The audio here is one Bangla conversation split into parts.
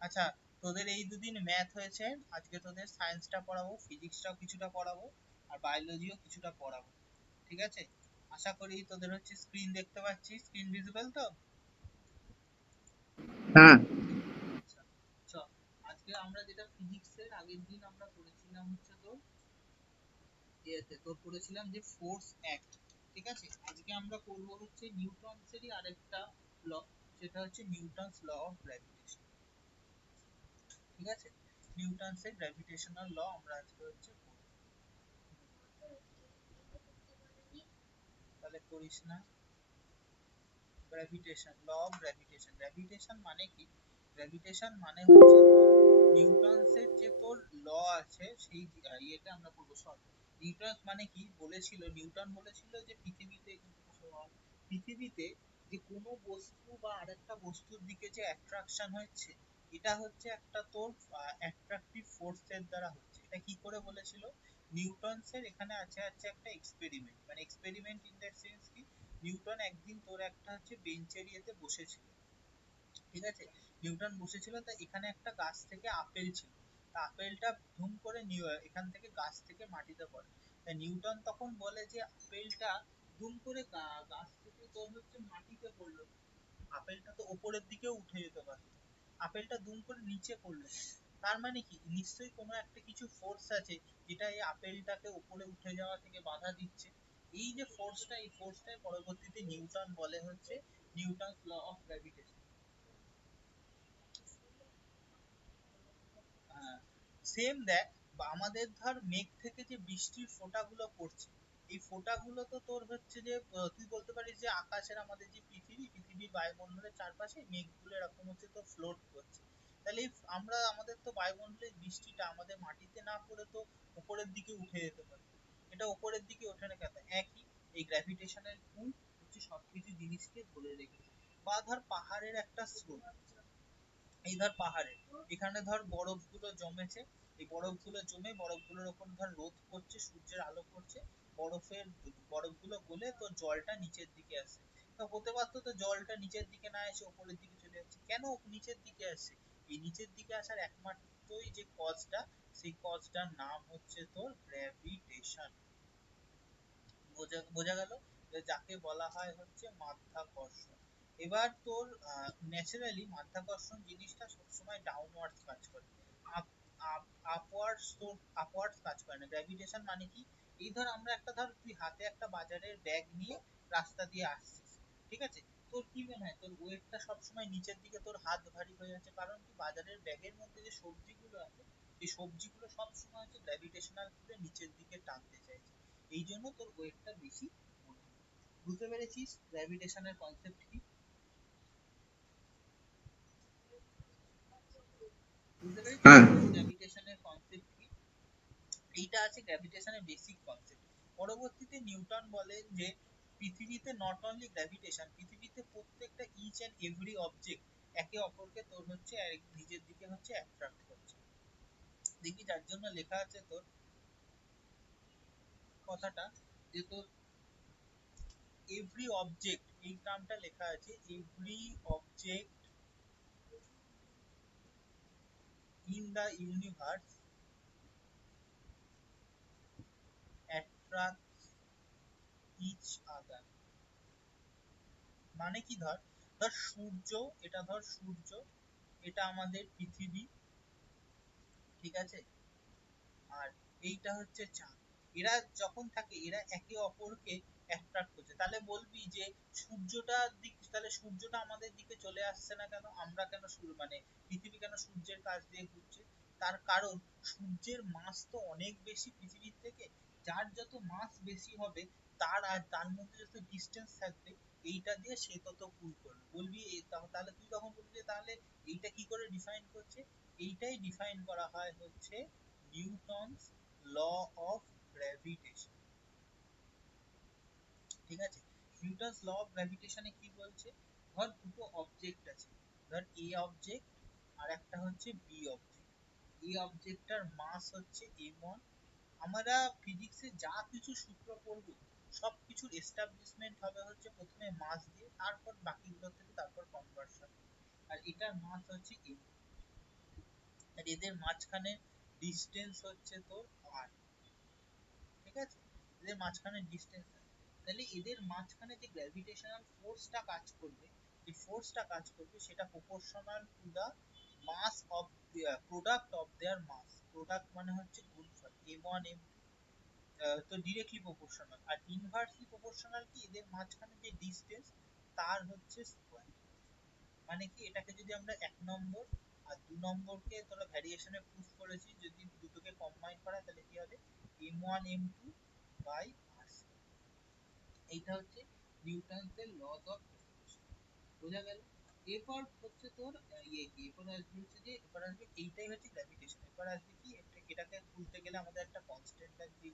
আচ্ছা, তোদের এই দুদিন ম্যাথ হয়েছে, আজকে তোদের সায়েন্সটা পড়াবো, ফিজিক্সটাও কিছুটা পড়াবো, আর বায়োলজিও কিছুটা পড়াবো। ঠিক আছে? আশা করি তোদের হচ্ছে স্ক্রিন দেখতে পাচ্ছিস, স্ক্রিন ভিজিবল তো? হ্যাঁ। আচ্ছা, চ আজকে আমরা যেটা ফিজিক্সের আগের দিন আমরা পড়েছিলাম হচ্ছে তোর পড়েছিলাম যে ফোর্স অ্যাক্ট। ঠিক আছে, আজকে আমরা করব হচ্ছে নিউটনসেরই আরেকটা ল, সেটা হচ্ছে নিউটনস ল অফ গ্র্যাভিটেশন। ঠিক আছে, নিউটনসের গ্র্যাভিটেশনাল ল আমরা আজকে হচ্ছে পড়ব। তাহলে করিস না, gravitation, law of gravitation. Gravitation মানে কি? গ্র্যাভিটেশন মানে হচ্ছে তোর নিউটনসের যে তোর ল আছে সেই ইয়েটা আমরা পড়বো। সরি, নিউটন মানে কি বলেছিল, নিউটন বলেছিল যে পৃথিবীতে, পৃথিবীতে যে কোনো বস্তু বা আরেকটা বস্তুর দিকে যে অ্যাট্রাকশন হচ্ছে, এটা হচ্ছে একটা তোর অ্যাট্রাকটিভ ফোর্সের দ্বারা হচ্ছে। এটা কি করে বলেছিল? নিউটনসের এখানে আছে আছে একটা এক্সপেরিমেন্ট, মানে এক্সপেরিমেন্ট ইন দ্যাট সেন্স কি, নিউটন একদিন তোর একটা হচ্ছে বেঞ্চের ইয়েতে বসেছিল। ঠিক আছে, নিউটন বসেছিল, তা এখানে একটা গাছ থেকে আপেল ছিল, তা আপেলটা ধুম করে এখান থেকে গাছ থেকে মাটিতে পড়ে। তা নিউটন তখন বলে যে আপেলটা ধুম করে গাছ থেকে তোর হচ্ছে মাটিতে পড়লো, আপেলটা তো উপরের দিকে উঠে যেতে পারতো, আপেলটা দুম করে নিচে পড়লো। তার মানে কি, নিশ্চয়ই কোনো একটা কিছু ফোর্স আছে যেটা এই আপেলটাকে উপরে উঠে যাওয়া থেকে বাধা দিচ্ছে। এই যে ফোর্সটা, এই ফোর্সটাই পরবর্তীতে নিউটন বলে হচ্ছে Newton's law of gravitation. Same দেখ, বা আমাদের ধর মেঘ থেকে যে বৃষ্টির ফোঁটাগুলো পড়ছে, এই ফোঁটাগুলো তো তোর হচ্ছে যে তুই বলতে পারিস যে আকাশের আমাদের যে পৃথিবীর বায়ুমণ্ডলের চারপাশে মেঘগুলো এরকম হচ্ছে তো ফ্লোট করছে। তাহলে আমরা আমাদের তো বায়ুমণ্ডলের বৃষ্টিটা আমাদের মাটিতে না পড়ে তো উপরের দিকে উঠে যেতে পারে, এটা উপরের দিকে ওঠে না কেন? একই, এই গ্র্যাভিটেশনাল পুল হচ্ছে সবকিছু জিনিসকে ধরে রেখেছে। বা ধর পাহাড়ের একটা স্রোত, এই ধর পাহাড়ে এখানে ধর বরফগুলো জমেছে, এই বরফগুলো জমে বরফগুলোর ওপর ধর রোদ পড়ছে, সূর্যের আলো পড়ছে, বরফের বরফগুলো গলে তো জলটা নিচের দিকে আসে। তো হতে পারতো তো জলটা নিচের দিকে না এসে উপরের দিকে চলে যাচ্ছে, কেন নিচের দিকে আসে? এই নিচের দিকে আসার একমাত্রই যে কজটা, সেই কজটার নাম হচ্ছে তোর গ্র্যাভিটেশন। বোঝা বোঝা গেল, যাকে বলা হয় হচ্ছে মাধ্যাকর্ষণ। এবার তোর ন্যাচারালি মাধ্যাকর্ষণ জিনিসটা সবসময় ডাউনওয়ার্ডস কাজ করে, আপ আপ আপওয়ার্ডস তো আপওয়ার্ডস কাজ করে না। গ্র্যাভিটেশন মানে কি, এই ধর আমরা একটা ধর তুই হাতে একটা বাজারের ব্যাগ নিয়ে রাস্তা দিয়ে আসছিস, ঠিক আছে, তোর কি মনে হয় তোর ওয়েটটা সবসময় নিচের দিকে, তোর হাত ভারী হয়ে যাচ্ছে, কারণ কি বাজারের ব্যাগের মধ্যে যে সবজিগুলো আছে, এই সবজিগুলো সবসময় হচ্ছে গ্র্যাভিটেশনাল পুলে নিচের দিকে টানতে চাইছে, এই জন্য তোর ওয়েটটা বেশি মনে হয়। বুঝতে পেরেছিস গ্র্যাভিটেশনের কনসেপ্ট কি? বুঝতে পেরেছিস হ্যাঁ। গ্র্যাভিটেশনের কনসেপ্ট কি? এইটা আছে গ্র্যাভিটেশনের বেসিক কনসেপ্ট। পরবর্তীতে নিউটন বলেন যে পৃথিবীতে নট অনলি গ্র্যাভিটেশন, পৃথিবীতে প্রত্যেকটা ইচ এন্ড এভরি অবজেক্ট একে অপরকে তোর হচ্ছে নিজের দিকে হচ্ছে অ্যাট্রাক্ট করছে। দেখি যার জন্য লেখা আছে তোর কথাটা, যে তোর এভরি অবজেক্ট, এই টার্মটা লেখা আছে, every object in the universe attracts each other। মানে কি, ধর ধর সূর্য, এটা ধর সূর্য, এটা আমাদের পৃথিবী, ঠিক আছে, আর এইটা হচ্ছে চাঁদ। এরা যখন থাকে এরা একে অপরকে অ্যাট্রাক্ট করছে, তাহলে বলবি যে সূর্যটার দিক, তাহলে সূর্যটা আমাদের দিকে চলে আসছে না কেন, আমরা কেন মানে পৃথিবী কেন সূর্যের কাছ দিয়ে ঘুরছে? তার কারণ সূর্যের মাস তো অনেক বেশি পৃথিবীর থেকে, যার যত মাস বেশি হবে তার আর তার মধ্যে যত ডিস্টেন্স থাকবে, এইটা দিয়ে সে তত পুল করবে। বলবি তাহলে তুই তখন বলবি যে তাহলে এইটা কি করে ডিফাইন করছে? এইটাই ডিফাইন করা হয় হচ্ছে নিউটনস ল অফ গ্র্যাভিটেশন। ঠিক আছে, নিউটনস ল অফ গ্র্যাভিটেশনে কি বলছে, ধর দুটো অবজেক্ট আছে, ধর এ অবজেক্ট আর একটা হচ্ছে বি অবজেক্ট। এ অবজেক্টটার মাস হচ্ছে m1। আমরা ফিজিক্সে যা কিছু সূত্র পড়বো সব কিছুর এস্টাবলিশমেন্ট হবে হচ্ছে প্রথমে মাস দিয়ে, তারপর বাকিগুলো থেকে তারপর কনভার্সন, আর এটার মাস হচ্ছে m। আর এদের মাঝখানে ডিস্টেন্স হচ্ছে তোর r, ঠিক আছে? এদের মাঝখানে ডিস্টেন্স আছে, তাহলে এদের মাঝখানে যে গ্র্যাভিটেশনাল ফোর্সটা কাজ করবে, যে ফোর্সটা কাজ করবে সেটা proportional to the mass of product of their mass. Product মানে হচ্ছে গুণফল m1 m2, তো ডিরেক্টলি প্রপোর্শনাল। আর ইনভার্সলি প্রপোর্শনাল কি, এদের মাঝখানে যে ডিসটেন্স তার হচ্ছে স্কয়ার। মানে কি, এটাকে যদি আমরা 1 নম্বর আর 2 নম্বরকে তোরা ভ্যারিয়েশনে প্রুফ করেছি, যদি দুটোকে কম্বাইন করা তাহলে কি হবে m1 m2 by r square. এইটা হচ্ছে নিউটনের লজ অফ গ্র্যাভিটেশন, বোঝা গেল? এরপর হচ্ছে তোর এরপর আসবে হচ্ছে যে, এরপর আসবে এইটাই হচ্ছে গ্র্যাভিটেশন। এরপর আসবে কি, এটাকে বলতে গেলে আমাদের একটা কনস্ট্যান্ট লাগবে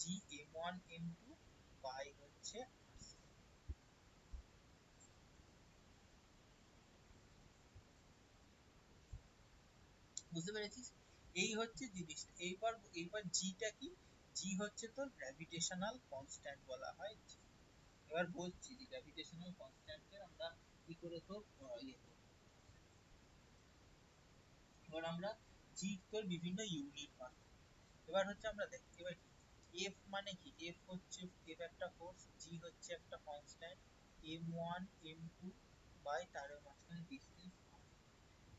জি m1 m2 বাই হচ্ছে r স্কয়ার। বুঝতে পেরেছিস? এই হচ্ছে জিনিসটা। এইবার এইবার জিটা কি, জি হচ্ছে তোর গ্র্যাভিটেশনাল কনস্ট্যান্ট বলা হয় জি। এবার বলছি যে গ্র্যাভিটেশনাল কনস্ট্যান্টের আমরা কি করে তো ইয়ে করব। এবার আমরা জি তোর বিভিন্ন ইউনিট পাবো। এবার হচ্ছে আমরা দেখি এবার কি, এফ মানে কি, এফ হচ্ছে এফ একটা ফোর্স, জি হচ্ছে একটা কনস্ট্যান্ট m1 m2 বাই তার মাঝখানে ডিসটেন্স।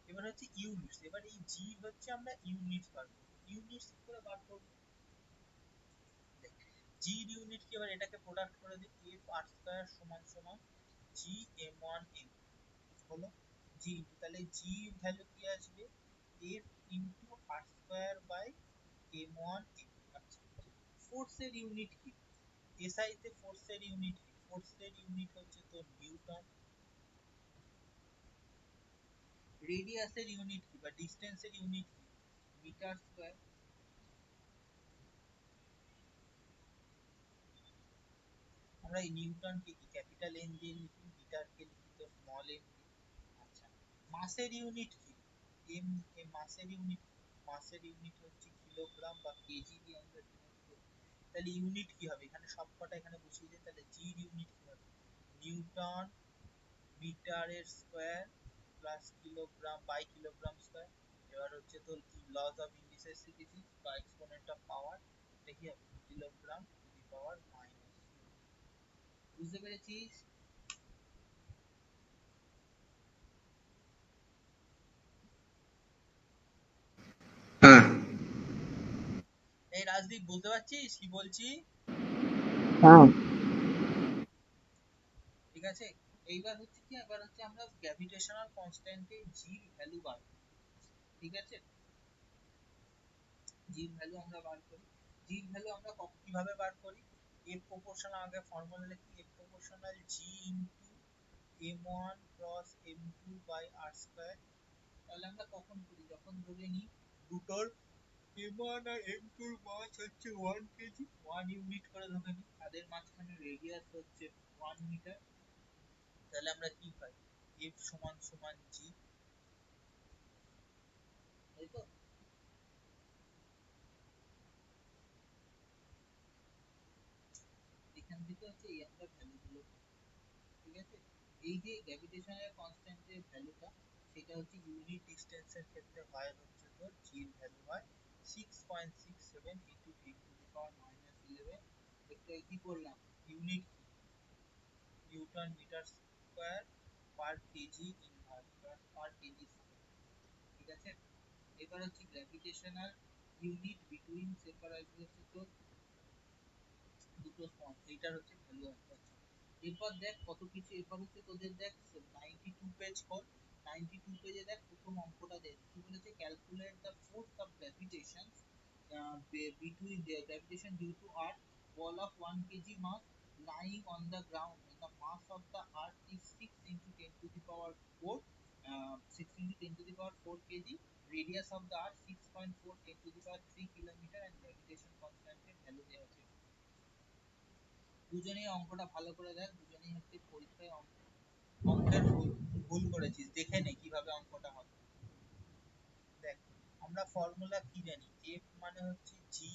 এবার হচ্ছে ইউনিটস। এবার এই জি হচ্ছে আমরা ইউনিটস বার করব। ইউনিটস কি করে বার করব, জি ইউনিট কি, এবার এটাকে প্রোডাক্ট করে দিই, এফ আর স্কয়ার সমান সমান জি m1 m হলো জি ইনটু, তাহলে জি ভ্যালু কি আসবে F into R square by m1 m। আচ্ছা, ফোর্সের ইউনিট কি, এসআই তে ফোর্সের ইউনিট কি, ফোর্সের ইউনিট হচ্ছে তো নিউটন। রেডিয়াসের ইউনিট কি বা ডিসটেন্সের ইউনিট কি, মিটার স্কয়ার। আমরা এই নিউটনকে কি ক্যাপিটাল এন দিয়ে লিখি, মিটারকে লিখি তো স্মল এন দিয়ে। আচ্ছা, মাসের ইউনিট কি, এম, এম মাসের ইউনিট, মাসের ইউনিট হচ্ছে কিলোগ্রাম বা কেজি দিয়ে আমরা ডিনোট করি। তাহলে ইউনিট কি হবে, এখানে সবকটা এখানে বসিয়ে দিই, তাহলে জি ইউনিট কি হবে, নিউটন মিটারের square plus kilogram by kilogram square. এবার হচ্ছে তো লস অফ ইনডিসেসিটি বা এক্সপোনেন্ট অফ পাওয়ার, এটা কি হবে kilogram two the power minus. বুঝতে পেরেছিস? হ্যাঁ। এই রাজদীপ, বুঝতে পারছিস কি বলছি? হ্যাঁ। ঠিক আছে। এইবার হচ্ছে কি, এবার হচ্ছে আমরা গ্র্যাভিটেশনাল কনস্ট্যান্টে জি ভ্যালু বার করি, ঠিক আছে? জি ভ্যালু আমরা বার করি। জি ভ্যালু আমরা কিভাবে বার করি, এফ প্রপোর্শনাল, আগে ফর্মুলা লিখি, F proportional G into m1 cross m2 by r square. তাহলে আমরা কখন করি, যখন ধরে নিই দুটোর m1 আর m2 এর মাস হচ্ছে 1 কেজি, 1 ইউনিট করে ধরে নিই, তাদের মাঝখানে রেডিয়াস হচ্ছে 1 মিটার। তাহলে আমরা কি পাই, f সমান সমান g, তাই তো? এখান থেকে হচ্ছে এই আমরা ভ্যালুগুলো পাই, ঠিক আছে? এই যে গ্র্যাভিটেশনাল কনস্ট্যান্টের ভ্যালুটা, সেটা হচ্ছে ইউনিট ডিসটেন্সের ক্ষেত্রে হয় হচ্ছে তোর জি এর ভ্যালু হয় 6.67 into 10 to the power minus 11। একটু কি করলাম, ইউনিট কি, newton metre square per kg inverse per kg square, ঠিক আছে? এবার হচ্ছে গ্র্যাভিটেশনাল ইউনিট বিটুইন, সেপার আসবে হচ্ছে তোর দুটো ফর্ম, এইটার হচ্ছে ভ্যালু আসবে। এরপর দেখ কত কিছু, এরপর হচ্ছে তোদের দেখ 92 পেজ খোল, 92 পেজে দেখ প্রথম অঙ্কটা দেখ কি বলেছে, calculate the force of gravitation between the gravitation due to earth, ball of 1 kg mass lying on the ground when the mass of the earth is 6 into 10 to the power 4, 6 into 10 to the power 4 kg, radius of the earth 6.4 10 to the power 3 kilometer, and gravitation constant এর ভ্যালু দেওয়া আছে। দুজনেই অঙ্কটা ভালো করে দেখ, দুজনেই হচ্ছে পরীক্ষায় অঙ্কের ভুল করেছিস, দেখে নে কিভাবে অঙ্কটা হবে। দেখ, আমরা ফর্মুলা কি জানি, এফ মানে হচ্ছে জি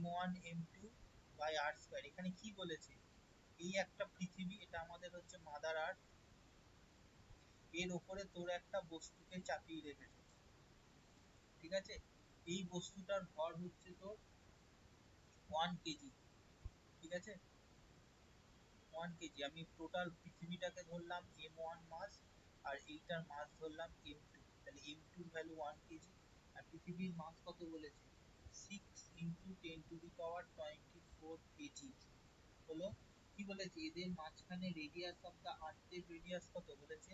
m1 m2 by r square. এখানে কি বলেছে, এই একটা পৃথিবী, এটা আমাদের হচ্ছে মাদার আর্থ, এর উপরে তোর একটা বস্তুকে চাপিয়ে রেখেছে, ঠিক আছে, এই বস্তুটার ভর হচ্ছে তোর 1 কেজি। ঠিক আছে, 1 কেজি। আমি টোটাল পৃথিবীটাকে ধরলাম m1 মাস, আর এইটার মাস ধরলাম m2। তাহলে m2 এর ভ্যালু 1 কেজি, আর পৃথিবীর মাস কত বলেছে, 6 × 10⁻24 কেজি। হলো, কি বলেছে, এদের মাঝখানে রেডিয়াস অফ দা আর্থের রেডিয়াস কত বলেছে,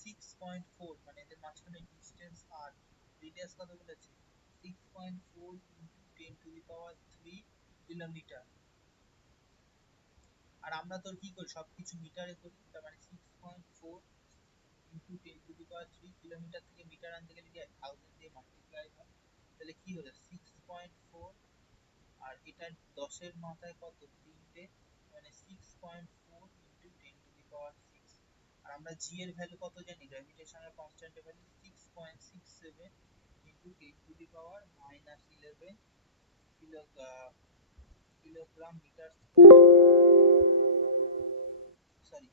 6.4, মানে এদের মাঝখানে ডিসটেন্স আর রেডিয়াস কত বলেছে, 6.4 × 10⁻³ কিলোমিটার। আর আমরা তোর কি করি, সবকিছু মিটারে করি, তার মানে 6.4 × 10⁻³ কিলোমিটার থেকে মিটার আনতে গেলে কি 1000 দিয়ে মাল্টিপ্লাই হয়। তাহলে কি হলো 6.4, আর এটা 10 এর মাথায় কত, 3টে, মানে 6.4 × 10⁻6। আর আমরা জি এর ভ্যালু কত জানি, গ্র্যাভিটেশনাল কনস্ট্যান্টের value 6.67 × 10⁻11 kilogram metre square, sorry,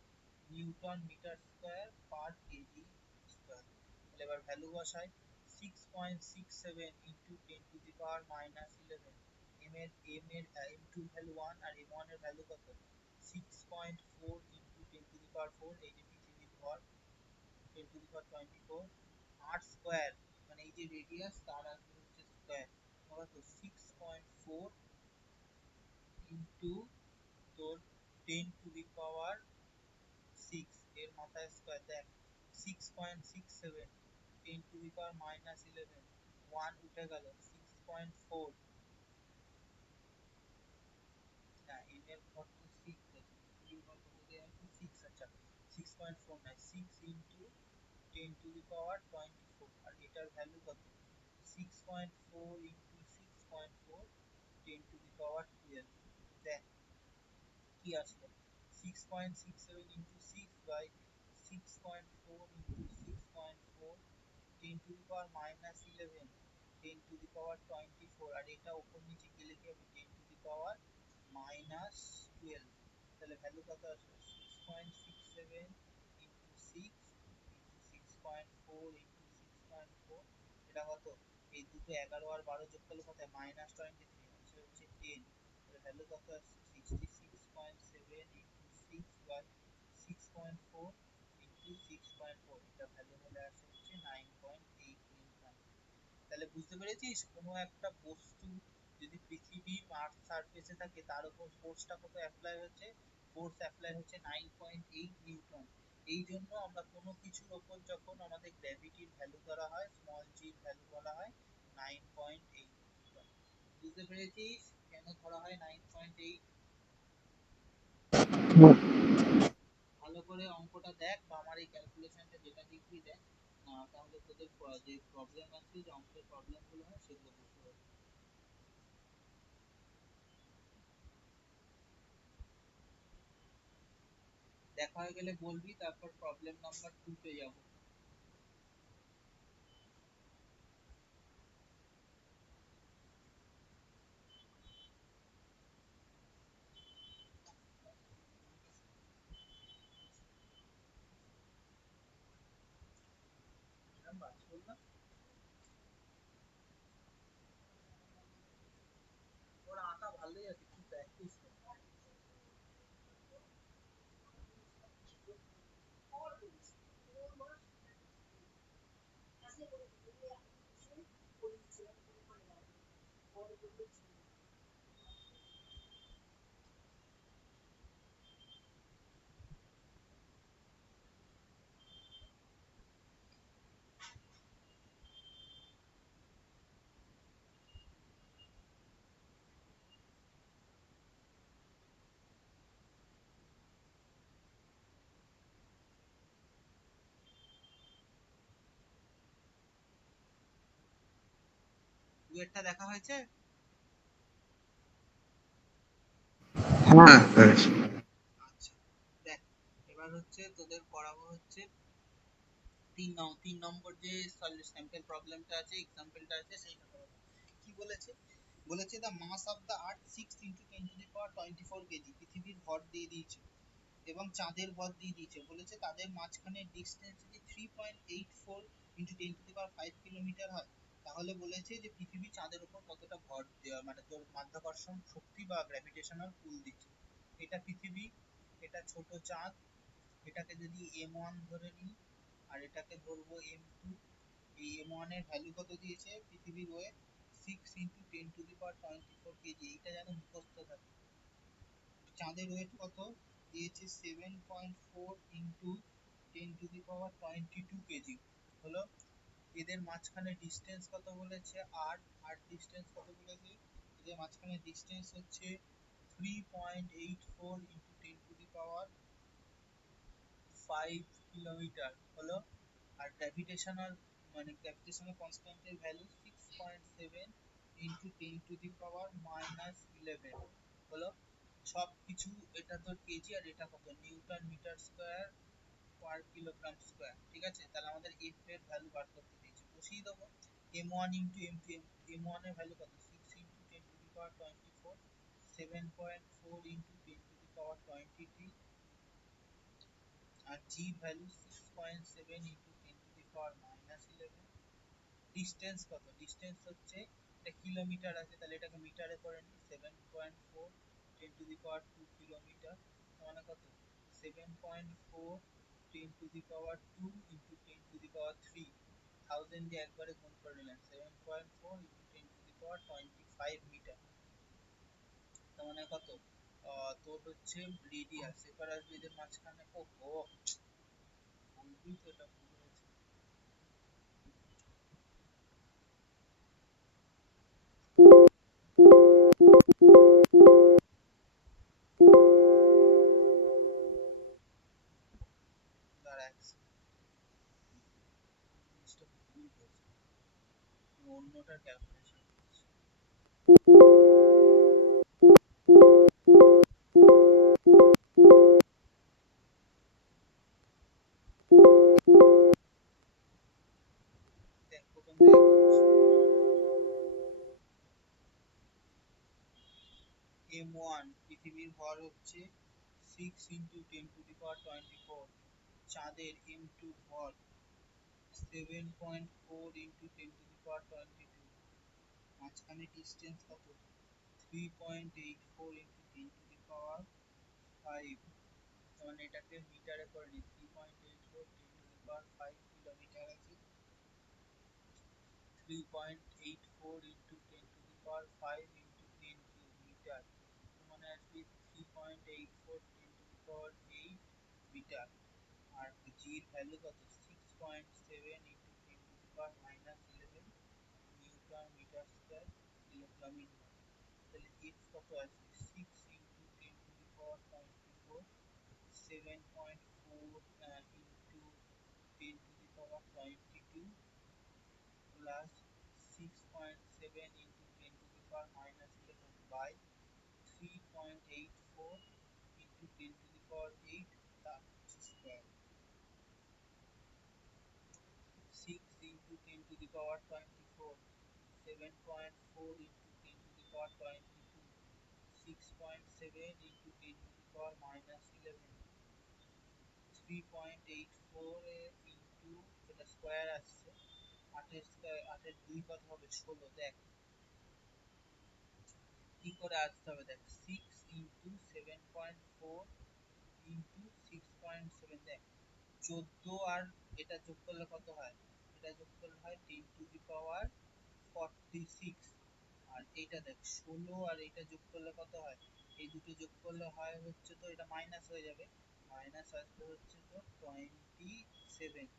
newton metre square per kg square. তাহলে এবার ভ্যালু বসাই, 6.67 × 10⁻11, m2 এর ভ্যালু 1, আর m1 এর ভ্যালু কত, 6.4 × 10⁻4, এই যে পৃথিবীর ভর 10⁻24, আর স্কয়ার, মানে এই যে রেডিয়াস তার আগে হচ্ছে স্কয়ার, কত 6.4 ইনটু তোর 10⁻6, এর মাথায় স্কয়ার, দেখ 6.67 10⁻11, 1 উঠে গেল, 6.4, না এম এর ঘর তো 6 আছে, পৃথিবীর ঘর কত দিয়ে আছে 6, আচ্ছা 6.4 না, 6 ইনটু 10⁻24, আর এটার ভ্যালু কত, 6.4 ইনটু 6.4 10⁻12। দেখ কি আসলো, 6.67 ইনটু 6 বাই 6.4 ইনটু 6.4 10⁻11 10⁻24, আর এটা উপর নিচে গেলে কি হবে 10⁻12। তাহলে ভ্যালু কত আসবে, 6.67 ইনটু 6 ইনটু 6.4 ইনটু 6.4, এটা কত, এই দুটো 11 আর 12 যোগ করলে কত, -23, আনসার হচ্ছে 10। তাহলে ভ্যালু কত আসছে, 66.7 ইনটু 6 বাই 6.4 ইনটু 6.4, এটা ভ্যালু হলে আসে হচ্ছে 9.8 নিউটন। তাহলে বুঝতে পেরেছিস, কোনো একটা বস্তু যদি পৃথিবীর আর্থ সারফেসে থাকে, তার উপর ফোর্সটা কত অ্যাপ্লাই হচ্ছে, ফোর্স অ্যাপ্লাই হচ্ছে 9.8 নিউটন। এই জন্য আমরা কোনো কিছুর উপর যখন আমাদের গ্র্যাভিটির ভ্যালু ধরা হয়, স্মল জি এর ভ্যালু বলা হয় 9.8 নিউটন। বুঝতে পেরেছিস কেন ধরা হয় 9.8? ভালো করে অঙ্কটা দেখ, বা আমার এই ক্যালকুলেশনটা যেটা দেখবি দেখ, না তাহলে তোদের যে প্রবলেম আছে, যে অঙ্কের প্রবলেম গুলো হয় সেগুলো বুঝতে পারবি। দেখা হয়ে গেলে বলবি, তারপর প্রবলেম নাম্বার 2 তে যাব। বাস বললাম, ওর আঁকা ভালোই আছে, একটু প্র্যাকটিস কর। ডুয়েটটা দেখা হয়েছে? হ্যাঁ, আচ্ছা, দেখ এবার হচ্ছে তোদের করাবো হচ্ছে 3 নম্বর যে স্যাম্পল প্রবলেমটা আছে, এক্সাম্পলটা আছে, সেইটা করাবো। কি বলেছে, বলেছে দা mass of the earth 6 × 10⁻24 KG, পৃথিবীর ভর দিয়ে দিয়েছে এবং চাঁদের ভর দিয়ে দিয়েছে। বলেছে তাদের মাঝখানে ডিসটেন্স যদি 3.84 × 10⁵ কিলোমিটার হয়, তাহলে বলেছে যে পৃথিবী চাঁদের উপর কতটা ভর দেওয়া, মানে তোর মাধ্যাকর্ষণ শক্তি বা গ্র্যাভিটেশনাল পুল দিচ্ছে। এটা পৃথিবী, এটা ছোট চাঁদ, এটাকে যদি M1 ধরে নিই আর এটাকে ধরবো M2। এই M1 এর ভ্যালু কত দিয়েছে পৃথিবীর ওয়েট 6 × 10⁻24 কেজি, এইটা যেন মুখস্থ থাকে। চাঁদের ওয়েট কত দিয়েছে 7.4 × 10⁻22 কেজি হলো। এদের মাঝখানে ডিস্টেন্স কত বলেছে, আর আর ডিস্টেন্স কত বলেছে, এদের মাঝখানে ডিস্টেন্স হচ্ছে 3.84 × 10⁻5 কিলোমিটার হলো। আর গ্র্যাভিটেশনাল মানে গ্র্যাভিটেশনাল কনস্ট্যান্টের ভ্যালু 6.7 × 10⁻11 হলো। সব কিছু এটা তোর কেজি, আর এটা কত newton metre square per kilogram square. ঠিক আছে, তাহলে আমাদের এফ এর ভ্যালু বার করতে দিয়েছে, বসিয়ে দেবো। M1 × M2, M1 এর ভ্যালু কত 6 × 10⁻24, 7.4 × 10⁻23, আর জি ভ্যালু 6.7 × 10⁻11। ডিসটেন্স কত, ডিসটেন্স হচ্ছে এটা কিলোমিটার আছে, তাহলে এটাকে মিটারে করে নিই, 7.4 × 10⁻2 কিলোমিটার, মানে কত 7.4 × 2 × 10⁻3, 1000 দিয়ে একবারে গুণ করে নিলাম, 7.4 × 10⁻25 মিটার। তার মানে কত তোর হচ্ছে রেডিয়াস। এবার আসবে এদের মাঝখানে, ওহো বলবি তো এটা ভুল হয়েছে। দাঁড়া এক second, জিনিসটা ভুল হয়েছে, আমি অন্যটার ক্যালকুলেশন করছি। দেখ প্রথম থেকে করছি। M1 পৃথিবীর ভর হচ্ছে 6 × 10⁻24, চাঁদের M2 ভর 7.4 × 10⁻22, মাঝখানে ডিসটেন্স কত 3.84 × 10⁻5, মানে এটাকে মিটারে করে নিই, 3.84 10⁻5 কিলোমিটার আছে, 3.84 × 10⁻5 × 10³ মিটার, মানে আসবে 3.84 10⁻8 মিটার। আর জির ভ্যালু কত 6.7 × 10⁻11 newton metre square kilogram in watt. তাহলে এফ কত আসবে 6 × 10⁻24, 7.4 × 10⁻22 plus 6.7 × 10⁻11 by 3.84 × 10⁻8 তার স্কয়ার। 6 × 10⁻24, 7.4 × 10⁻22, 6.7 × 10⁻11, 3.84 ইন্টু এটা স্কয়ার আসছে, 8 2 কত হবে 16। দেখ কি করে আসতে হবে, দেখ 6 × 7.4 ইন্টু 6.7, দেখ 14 আর এটা যোগ করলে কত হয়, এটা যোগ করলে হয় 10⁻46, আর এইটা দেখ 16 আর এটা যোগ করলে কত হয়, এই দুটো যোগ করলে হয় হচ্ছে তো এটা মাইনাস হয়ে যাবে, মাইনাস আসবে হচ্ছে তো 27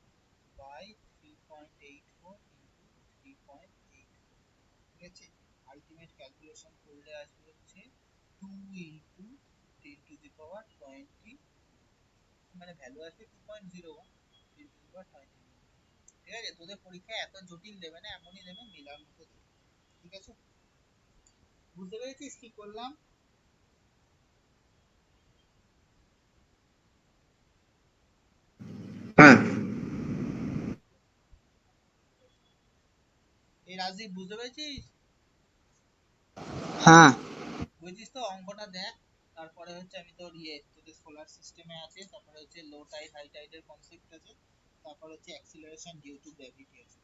বাই 3.84 ইন্টু 3.84। ঠিক আছে, আলটিমেট ক্যালকুলেশন করলে আসবে হচ্ছে 2 ইন্টু 10⁻20, মানে ভ্যালু আসবে 2.01 10⁻20। ঠিক আছে, তোদের পরীক্ষায় এত জটিল দেবে না, এমনই দেবে মিলার মতো দেবে। ঠিক আছে, বুঝতে পেরেছিস কি করলাম? হ্যাঁ এই রাজদীপ বুঝতে পেরেছিস? হ্যাঁ বুঝছিস তো অঙ্কটা দেখ। তারপরে হচ্ছে আমি তোর তোদের সোলার সিস্টেমে আছে, তারপরে হচ্ছে লো টাইড হাই টাইডের কনসেপ্ট আছে, তারপর হচ্ছে অ্যাক্সিলারেশন ডিউ টু গ্র্যাভিটি আছে।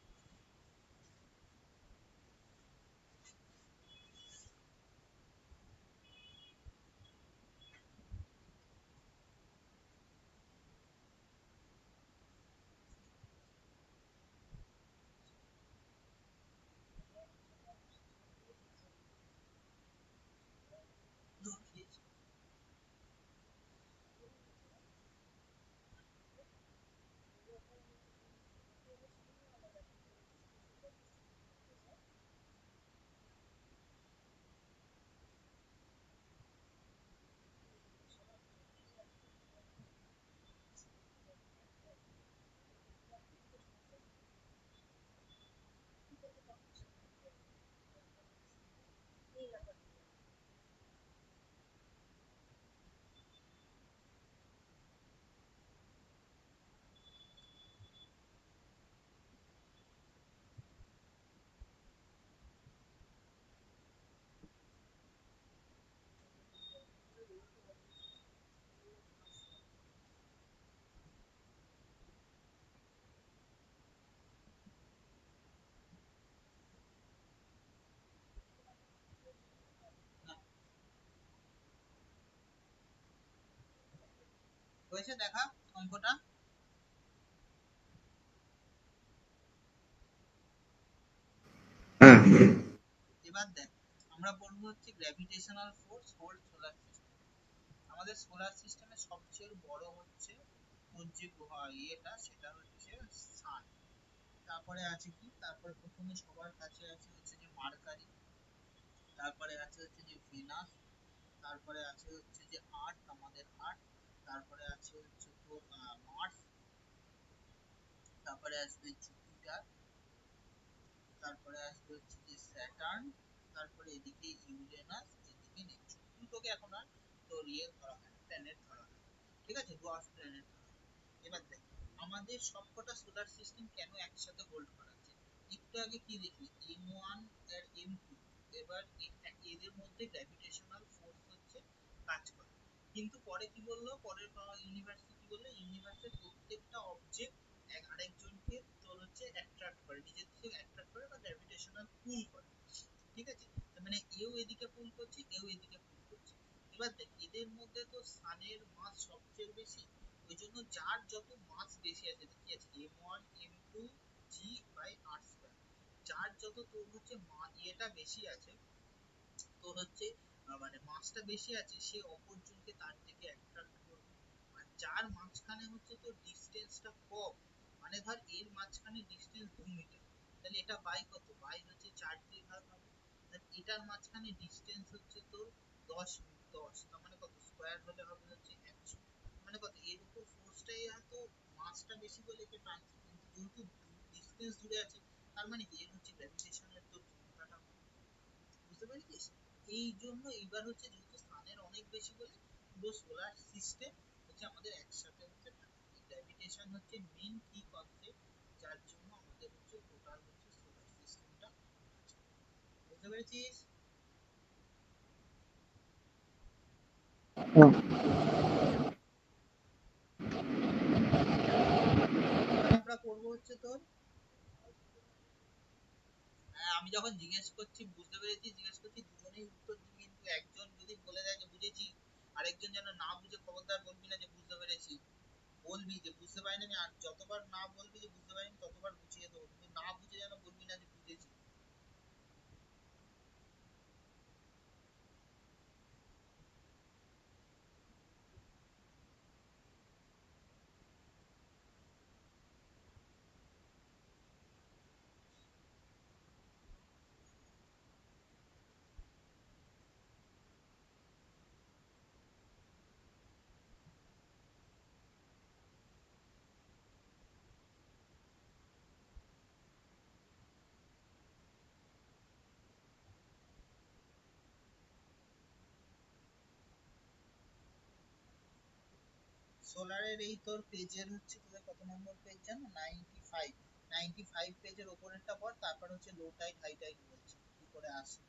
হয়েছে দেখা অঙ্কটা? হ্যাঁ। এবার দেখ, আমরা পড়বো হচ্ছে gravitational force hold solar system. আমাদের সোলার সিস্টেমের সবচেয়ে বড় হচ্ছে তোর যে ইয়েটা সেটা হচ্ছে সান। তারপরে আছে কি, তারপরে প্রথমে সবার কাছে আছে হচ্ছে যে মার্কারি, তারপরে আছে হচ্ছে যে ভেনাস, তারপরে আছে হচ্ছে যে আর্থ, আমাদের আর্থ, তারপরে আছে হচ্ছে তোর মার্স, তারপরে আসবে জুপিটার, তারপরে আসবে হচ্ছে যে স্যাটার্ন, তারপরে এদিকে ইউরেনাস, এদিকে নেপচুন। প্লুটোকে এখন আর তোর ইয়ে ধরা হয় না, প্ল্যানেট ধরা হয়, ঠিক আছে, ডুয়ার্ফ প্ল্যানেট ধরা হয়। এবার দেখ, আমাদের সবকটা সোলার সিস্টেম কেন একসাথে হোল্ড করা আছে। একটু আগে কি দেখলি, M1 আর M2, এবার এদের মধ্যে গ্র্যাভিটেশনাল ফোর্স হচ্ছে কাজ করে। কিন্তু পরে কি বললো, পরের ইউনিভার্সে কি বললো, ইউনিভার্সের প্রত্যেকটা অবজেক্ট আরেকজনকে তোর হচ্ছে অ্যাট্রাক্ট করে, নিজের দিকে অ্যাট্রাক্ট করে বা গ্র্যাভিটেশনাল পুল করে, ঠিক আছে। তার মানে এও এদিকে পুল করছে, এও এদিকে পুল করছে। এবার দেখ, এদের মধ্যে তো সানের মাস সবচেয়ে বেশি, ওই জন্য যার যত মাস বেশি আছে, কি আছে, M1 M2 G/r², যার যত তোর হচ্ছে ইয়েটা বেশি আছে, তোর হচ্ছে মানে মাসটা বেশি আছে, সে অপরজনকে তার দিকে অ্যাট্রাক্ট করবে। আর যার মাঝখানে হচ্ছে তোর ডিসটেন্সটা কম, মানে ধর এর মাঝখানে ডিসটেন্স 2 মিটার, তাহলে এটা বাই কত, বাই হচ্ছে 4 দিয়ে ভাগ হবে। তাহলে এটার মাঝখানে ডিসটেন্স হচ্ছে তোর 10 তার মানে কত, স্কয়ার হলে হবে হচ্ছে 100, মানে কত, এর উপর ফোর্সটাই এত, মাসটা বেশি বলে একে টানছে, কিন্তু যেহেতু ডিসটেন্স দূরে আছে, তার মানে কি, এর হচ্ছে গ্র্যাভিটেশনের তোর ক্ষমতাটা কম। বুঝতে পেরেছিস? এই জন্য এইবার হচ্ছে যেহেতু সানের অনেক বেশি বলে পুরো সোলার সিস্টেম হচ্ছে আমাদের একসাথে হচ্ছে থাকে। গ্র্যাভিটেশন হচ্ছে মেইন কি কনসেপ্ট, যার জন্য আমাদের হচ্ছে টোটাল হচ্ছে সোলার সিস্টেমটা। বুঝতে পেরেছিস? হুম। এবার আমরা করবো হচ্ছে তোর, হ্যাঁ, আমি যখন জিজ্ঞেস করছি বুঝতে পেরেছি, জিজ্ঞেস করছি দুজনেই উত্তর দিবি, কিন্তু একজন যদি বলে দেয় যে বুঝেছি, আরেকজন যেন না বুঝে খবরদার বলবি না যে বুঝতে পেরেছি, বলবি যে বুঝতে পারিনি আমি, আর যতবার না বলবি যে বুঝতে পারিনি ততবার বুঝিয়ে দেবো, কিন্তু না বুঝে যেন বলবি না যে বুঝেছি। সোলারের এই তোর পেজের হচ্ছে তোদের কত নম্বর পেজ জানো, 95, 95 পেজের ওপরেরটা পর, তারপর হচ্ছে লো টাইড হাই টাইড বলছে কি করে আসে।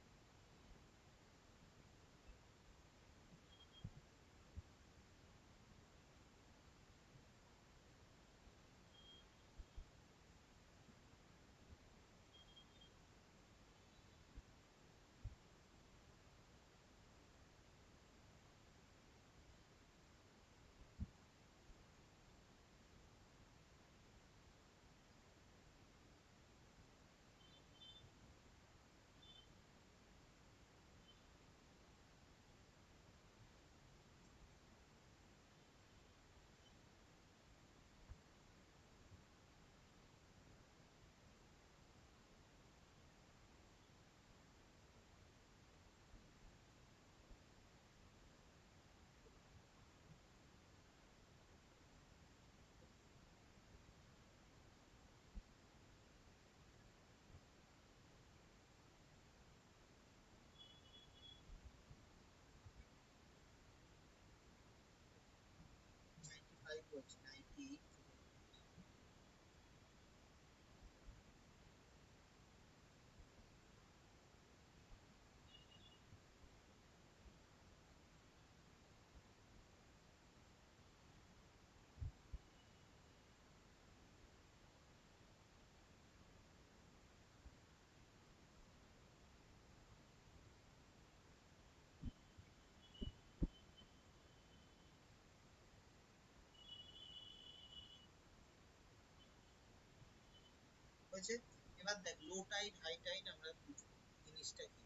হয়েছে? এবার দেখ লো টাইড হাই টাইড আমরা বুঝবো জিনিসটা কি।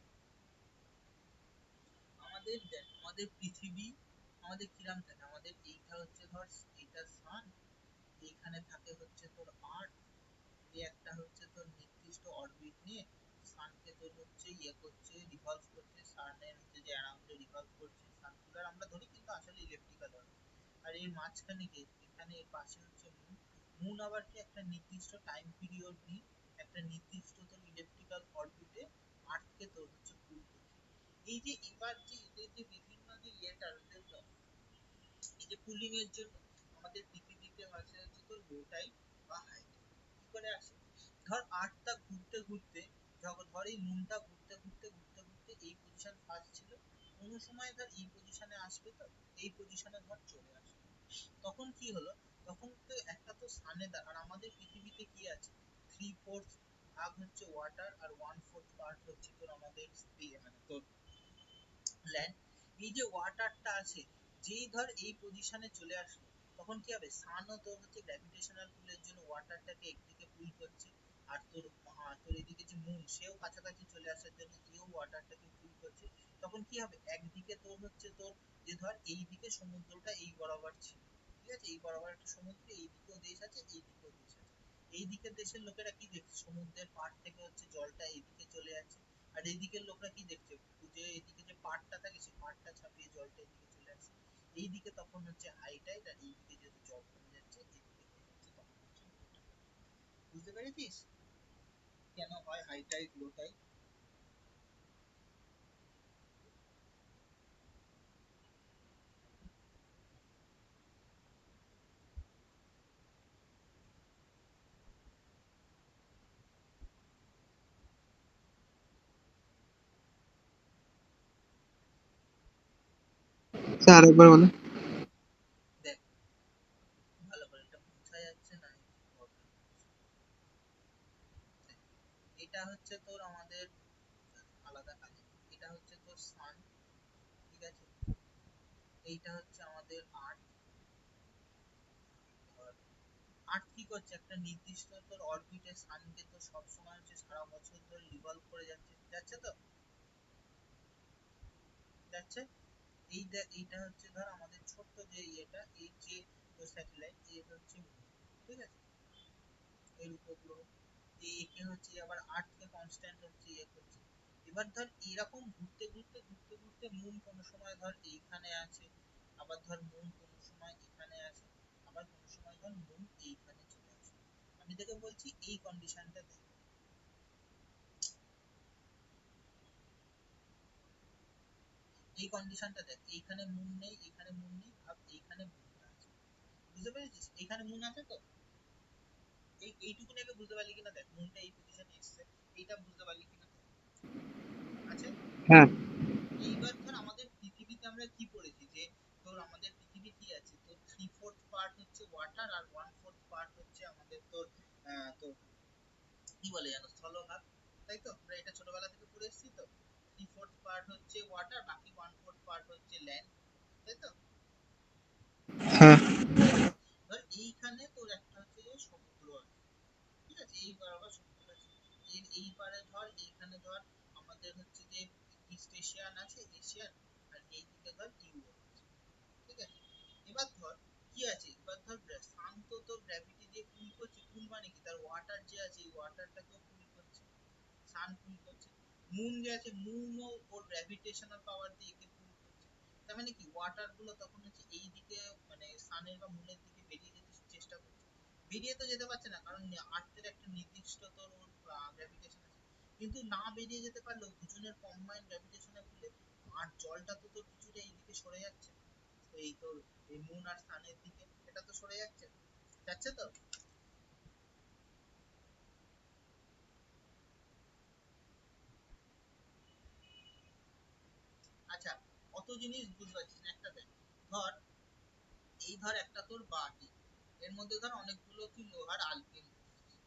আমাদের দেখ আমাদের পৃথিবী আমাদের কিরাম থাকে, আমাদের এইটা হচ্ছে ধর এইটা সান, এইখানে থাকে হচ্ছে তোর আর্থ, এই একটা হচ্ছে তোর নির্দিষ্ট অরবিট নিয়ে সানকে তোর হচ্ছে ইয়ে করছে, রিভলভ করছে, সানের হচ্ছে যে অ্যারাউন্ডে রিভলভ করছে, সার্কুলার আমরা ধরি কিন্তু আসলে ইলেকট্রিক্যাল অরবিট। আর এর মাঝখানে কি, এখানে এর পাশে হচ্ছে মুন। মুন আবার কি একটা নির্দিষ্ট টাইম পিরিয়ড নিয়ে একটা নির্দিষ্ট তোর ইলেকট্রিক্যাল অরবিটে আর্থকে তোর হচ্ছে পুল করছে। এই যে এবার যে এদের যে বিভিন্ন যে ইয়েটা এই যে পুলিং এর জন্য আমাদের পৃথিবীতে আছে হচ্ছে তোর লো টাইড বা হাই টাইড। কি করে আসে, ধর আর্টটা ঘুরতে ঘুরতে, যখন ধর এই মুনটা ঘুরতে ঘুরতে ঘুরতে ঘুরতে এই পজিশন ফার্স্ট ছিল, কোন সময় ধর এই পজিশনে আসবে, তো এই পজিশনে ধর চলে আসবে, তখন কি হলো, তখন তো একটা তো সানে আর আমাদের পৃথিবীতে কি আছে, 3/4 ভাগ হচ্ছে ওয়াটার আর 1/4 পার্ট হচ্ছে তোর আমাদের মানে তোর ল্যান্ড। এই যে ওয়াটারটা আছে, যেই ধর এই পজিশনে চলে আসলো, তখন কি হবে, সানও তোর হচ্ছে গ্র্যাভিটেশনাল পুলের জন্য ওয়াটারটাকে একদিকে পুল করছে, আর তোর এদিকে যে মুন সেও কাছাকাছি চলে আসার জন্য এও ওয়াটারটাকে পুল করছে। তখন কি হবে, একদিকে তোর হচ্ছে তোর যে ধর এই দিকে সমুদ্রটা এই বরাবর ছিল, ঠিক আছে, এই বরাবর একটা সমুদ্র, এই দিকেও দেশ আছে এই দিকেও দেশ আছে, এই দিকের দেশের লোকেরা কি দেখছে, সমুদ্রের পাড় থেকে হচ্ছে জলটা এইদিকে চলে যাচ্ছে, আর এইদিকের লোকরা কি দেখছে, যে এদিকে যে পাড়টা থাকে সেই পাড়টা ছাপিয়ে জলটা এদিকে চলে আসছে, এইদিকে তখন হচ্ছে হাই টাইড, আর এইদিকে যেহেতু জল কমে যাচ্ছে এদিকে হয়ে যাচ্ছে তখন হচ্ছে low tide। বুঝতে পেরেছিস কেন হয় high tide low tide? Sir আরেকবার বলেন। দেখ ভালো করে এটা বোঝা যাচ্ছে না, প্রবলেম, এটা হচ্ছে তোর আমাদের আলাদা কাজ, এটা হচ্ছে তোর সান, ঠিক আছে, এইটা হচ্ছে আমাদের আর্থ। আর্থ কি করছে, একটা নির্দিষ্ট তোর অরবিটে সানকে তো সবসময় হচ্ছে সারা বছর ধরে রিভলভ করে যাচ্ছে, যাচ্ছে তো, যাচ্ছে। এই এইটা হচ্ছে ধর আমাদের ছোট্ট যে ইয়েটা, এই যে স্যাটেলাইট, এটা হচ্ছে moon, ঠিক আছে, এর উপগ্রহ, একে হচ্ছে আবার আর্থকে কনস্ট্যান্ট হচ্ছে ইয়ে করছে। এবার ধর এরকম ঘুরতে ঘুরতে ঘুরতে ঘুরতে মুন কোনো সময় ধর এইখানে আছে, আবার ধর মুন কোনো সময় এখানে আছে, আবার কোনো সময় ধর মুন এইখানে চলে আসে। আমি তোকে বলছি এই কন্ডিশনটা দেখ, এই কন্ডিশনটা দেখ, এইখানে মুন নেই এখানে মুন নেই, ভাব এইখানে মুনটা আছে, বুঝতে পেরেছিস, এইখানে মুন আছে তো, এই এইটুকুনি আগে বুঝতে পারলি কিনা দেখ, মুনটা এই পজিশনে এসেছে, এইটা বুঝতে পারলি কিনা দেখ, আছে। হ্যাঁ। এইবার ধর আমাদের পৃথিবীতে আমরা কি পড়েছি, যে তোর আমাদের পৃথিবী কি আছে, তোর 3/4 পার্ট হচ্ছে ওয়াটার আর 1/4 পার্ট হচ্ছে আমাদের তোর তোর কি বলে জানো, স্থলভাগ, তাই তো, আমরা এটা ছোটবেলা থেকে পড়ে এসেছি তো, 3/4 পার্ট হচ্ছে ওয়াটার, বাকি 1/4 পার্ট হচ্ছে ল্যান্ড, তাই তো। হ্যাঁ। ধর এইখানে তোর একটা হচ্ছে যে সমুদ্র আছে, ঠিক আছে, এই বরাবর সমুদ্র আছে, এর এই পারে ধর এইখানে ধর আমাদের হচ্ছে যে ইস্ট এশিয়ান আছে, এশিয়ান, আর এইদিকে ধর ইউরোপ আছে, ঠিক আছে। এবার ধর কি আছে, এবার ধর সান তো তোর গ্র্যাভিটি দিয়ে পুল করছে, পুল মানে কি, তার ওয়াটার যে আছে এই ওয়াটারটাকেও পুল করছে, সান পুল করছে। মুন যে আছে মুনও ওর গ্র্যাভিটেশনাল পাওয়ার দিয়ে একে পুল করছে। তার মানে কি ওয়াটার গুলো তখন হচ্ছে এই দিকে, মানে সানের বা মুনের দিকে বেরিয়ে যেতে চেষ্টা করছে, বেরিয়ে তো যেতে পারছে না, কারণ আর্থের একটা নির্দিষ্ট তোর ওর গ্র্যাভিটেশন আছে, কিন্তু না বেরিয়ে যেতে পারলেও দুজনের কম্বাইন্ড গ্র্যাভিটেশনের ফলে আর জলটা তো তোর কিছুটা এইদিকে সরে যাচ্ছে, এই তোর এই মুন আর সানের দিকে এটা তো সরে যাচ্ছে, যাচ্ছে তো। আচ্ছা, অত জিনিস বুঝতে পারছিস না, একটা দেখ, ধর এই ধর একটা তোর বাটি, এর মধ্যে ধর অনেকগুলো তুই লোহার আলপিন বসছিস,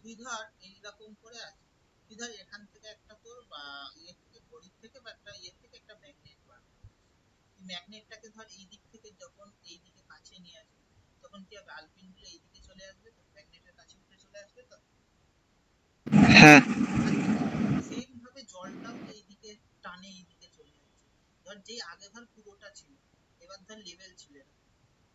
তুই ধর এইরকম করে আছে, তুই ধর এখান থেকে একটা তোর বা ইয়ে থেকে ঘড়ির থেকে বা একটা ইয়ে থেকে একটা ম্যাগনেট বার করছিস, তুই ম্যাগনেটটাকে ধর এই দিক থেকে যখন এই দিকে কাছে নিয়ে আসবি, তখন কি হবে, আলপিন গুলো এইদিকে চলে আসবে তো, ম্যাগনেটের কাছে উঠে চলে আসবে তো, হ্যাঁ সেম ভাবে জলটাও তো এইদিকে টানে এইদিকে চলে যাচ্ছে। ধর যেই আগে ধর পুরোটা ছিল, এবার ধর লেভেল ছিল না,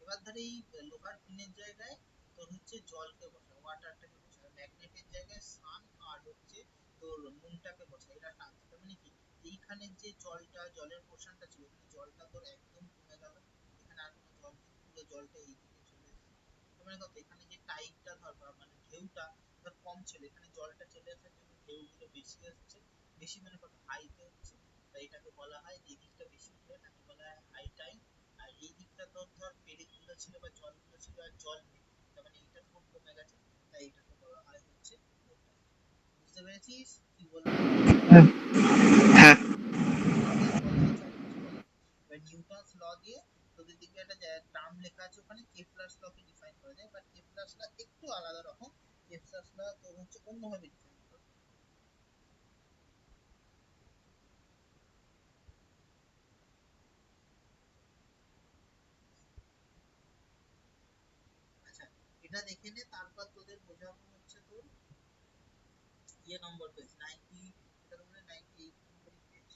এবার ধর এই লোহার পিনের জায়গায় তোর হচ্ছে জলকে বসা, ওয়াটারটাকে বসা, ম্যাগনেটের জায়গায় সান আর হচ্ছে তোর মুনটাকে বসা, এটা টানছে। তার মানে কি এইখানে যে জলটা, জলের পোর্শনটা ছিল, এখানে জলটা তোর একদম কমে গেল, এখানে আর কোনো জল নেই, পুরো জলটা এইদিকে চলে এসেছে। তার মানে কত এখানে যে টাইডটা ধর মানে ঢেউটা ধর কম ছিল, এখানে জলটা চলে আসার জন্য ঢেউগুলো বেশি আসছে। বেশি মানে কত হাইতে হচ্ছে, তাই এটাকে বলা হয়, এই দিকটা বেশি উঠলে এটাকে বলা হয় হাই টাইড। আর এই দিকটা তোর ধর পেরেকগুলো ছিল বা জলগুলো ছিল আর জল নেই, তার মানে এইটা খুব কমে গেছে, তাই এটাকে বলা হয় হচ্ছে লো টাইড। বুঝতে পেরেছিস কি বললাম? হ্যাঁ হ্যাঁ বেশ বলা আছে আর কিছু বলা নেই। এবার নিউটনস ল দিয়ে তোদের দিকে একটা টার্ম লেখা আছে, ওখানে কেপলারস ল কে ডিফাইন করা যায়, বাট কেপলারস ল একটু আলাদা রকম। কেপলারস ল তোর হচ্ছে অন্যভাবে ডিফাইন করা যায়। আচ্ছা, এটা দেখে নে, তারপর তোদের বোঝাবো হচ্ছে তোর ইয়ে নম্বর পেজ 90, এটা তোমরা 98 নম্বর পেজ,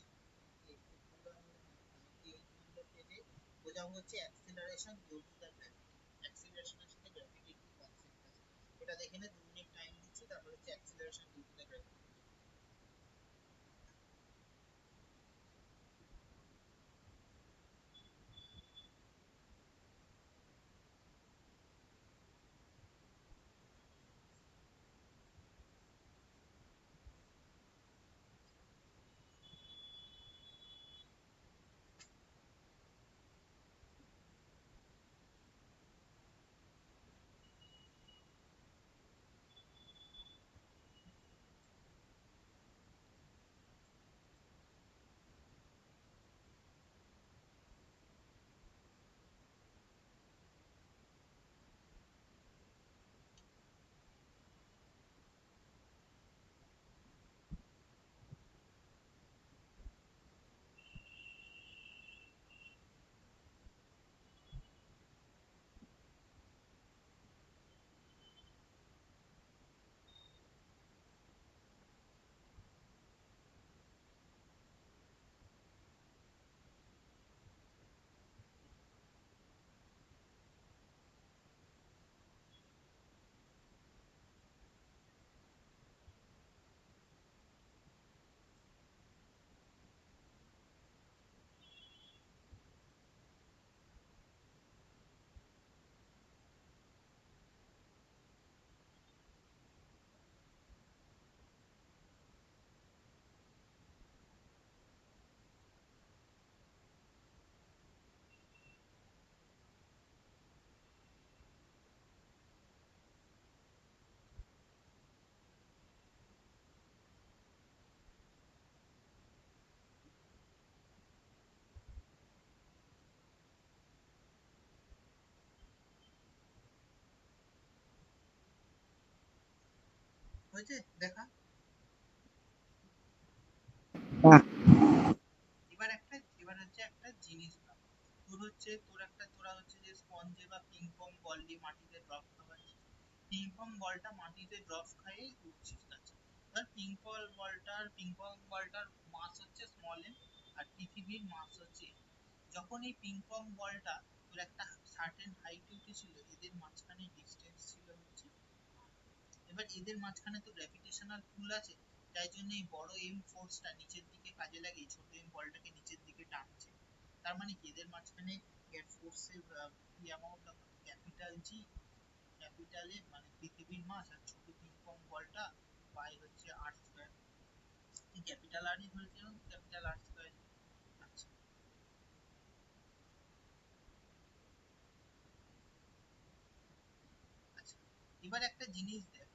98 নম্বর পেজে বোঝাবো হচ্ছে acceleration due to the gravity. অ্যাক্সিলারেশনের সাথে গ্র্যাভিটির কি কনসেপ্ট আছে, এটা দেখে নে, 2 মিনিট টাইম দিচ্ছি, তারপর হচ্ছে acceleration due to the gravity. হয়েছে দেখা? হ্যাঁ এবার হচ্ছে একটা জিনিস ভাব, তোর হচ্ছে তোর একটা, তোরা হচ্ছে যে স্পঞ্জে বা পিং পং বল দিয়ে মাটিতে ড্রপ খাওয়াচ্ছিস, পিং পং বলটা মাটিতে ড্রপ খাইয়ে উঠছিস। আচ্ছা, ধর পিং পং বলটার মাস হচ্ছে স্মল এম, আর পৃথিবীর মাস হচ্ছে m। যখন এই পিং পং বলটা তোর একটা সার্টেন হাইটে উঠেছিল, এদের মাঝখানে ডিস্টেন্স ছিল হচ্ছে r। এবার এদের মাঝখানে তো গ্র্যাভিটেশনাল পুল আছে, তাই জন্য এই বড় এম ফোর্সটা নিচের দিকে কাজে লাগিয়ে ছোট এম বলটাকে নিচের দিকে টানছে। তার মানে কি এদের মাঝখানে ফোর্সের কি অ্যামাউন্ট হবে, ক্যাপিটাল জি, ক্যাপিটাল এ মানে পৃথিবীর মাস, আর ছোট পিং পং বলটা বাই হচ্ছে আর স্কয়ার, ক্যাপিটাল আর ই ধরেছিলাম, ক্যাপিটাল আর স্কয়ার। আচ্ছা, আচ্ছা, এবার একটা জিনিস দেখ,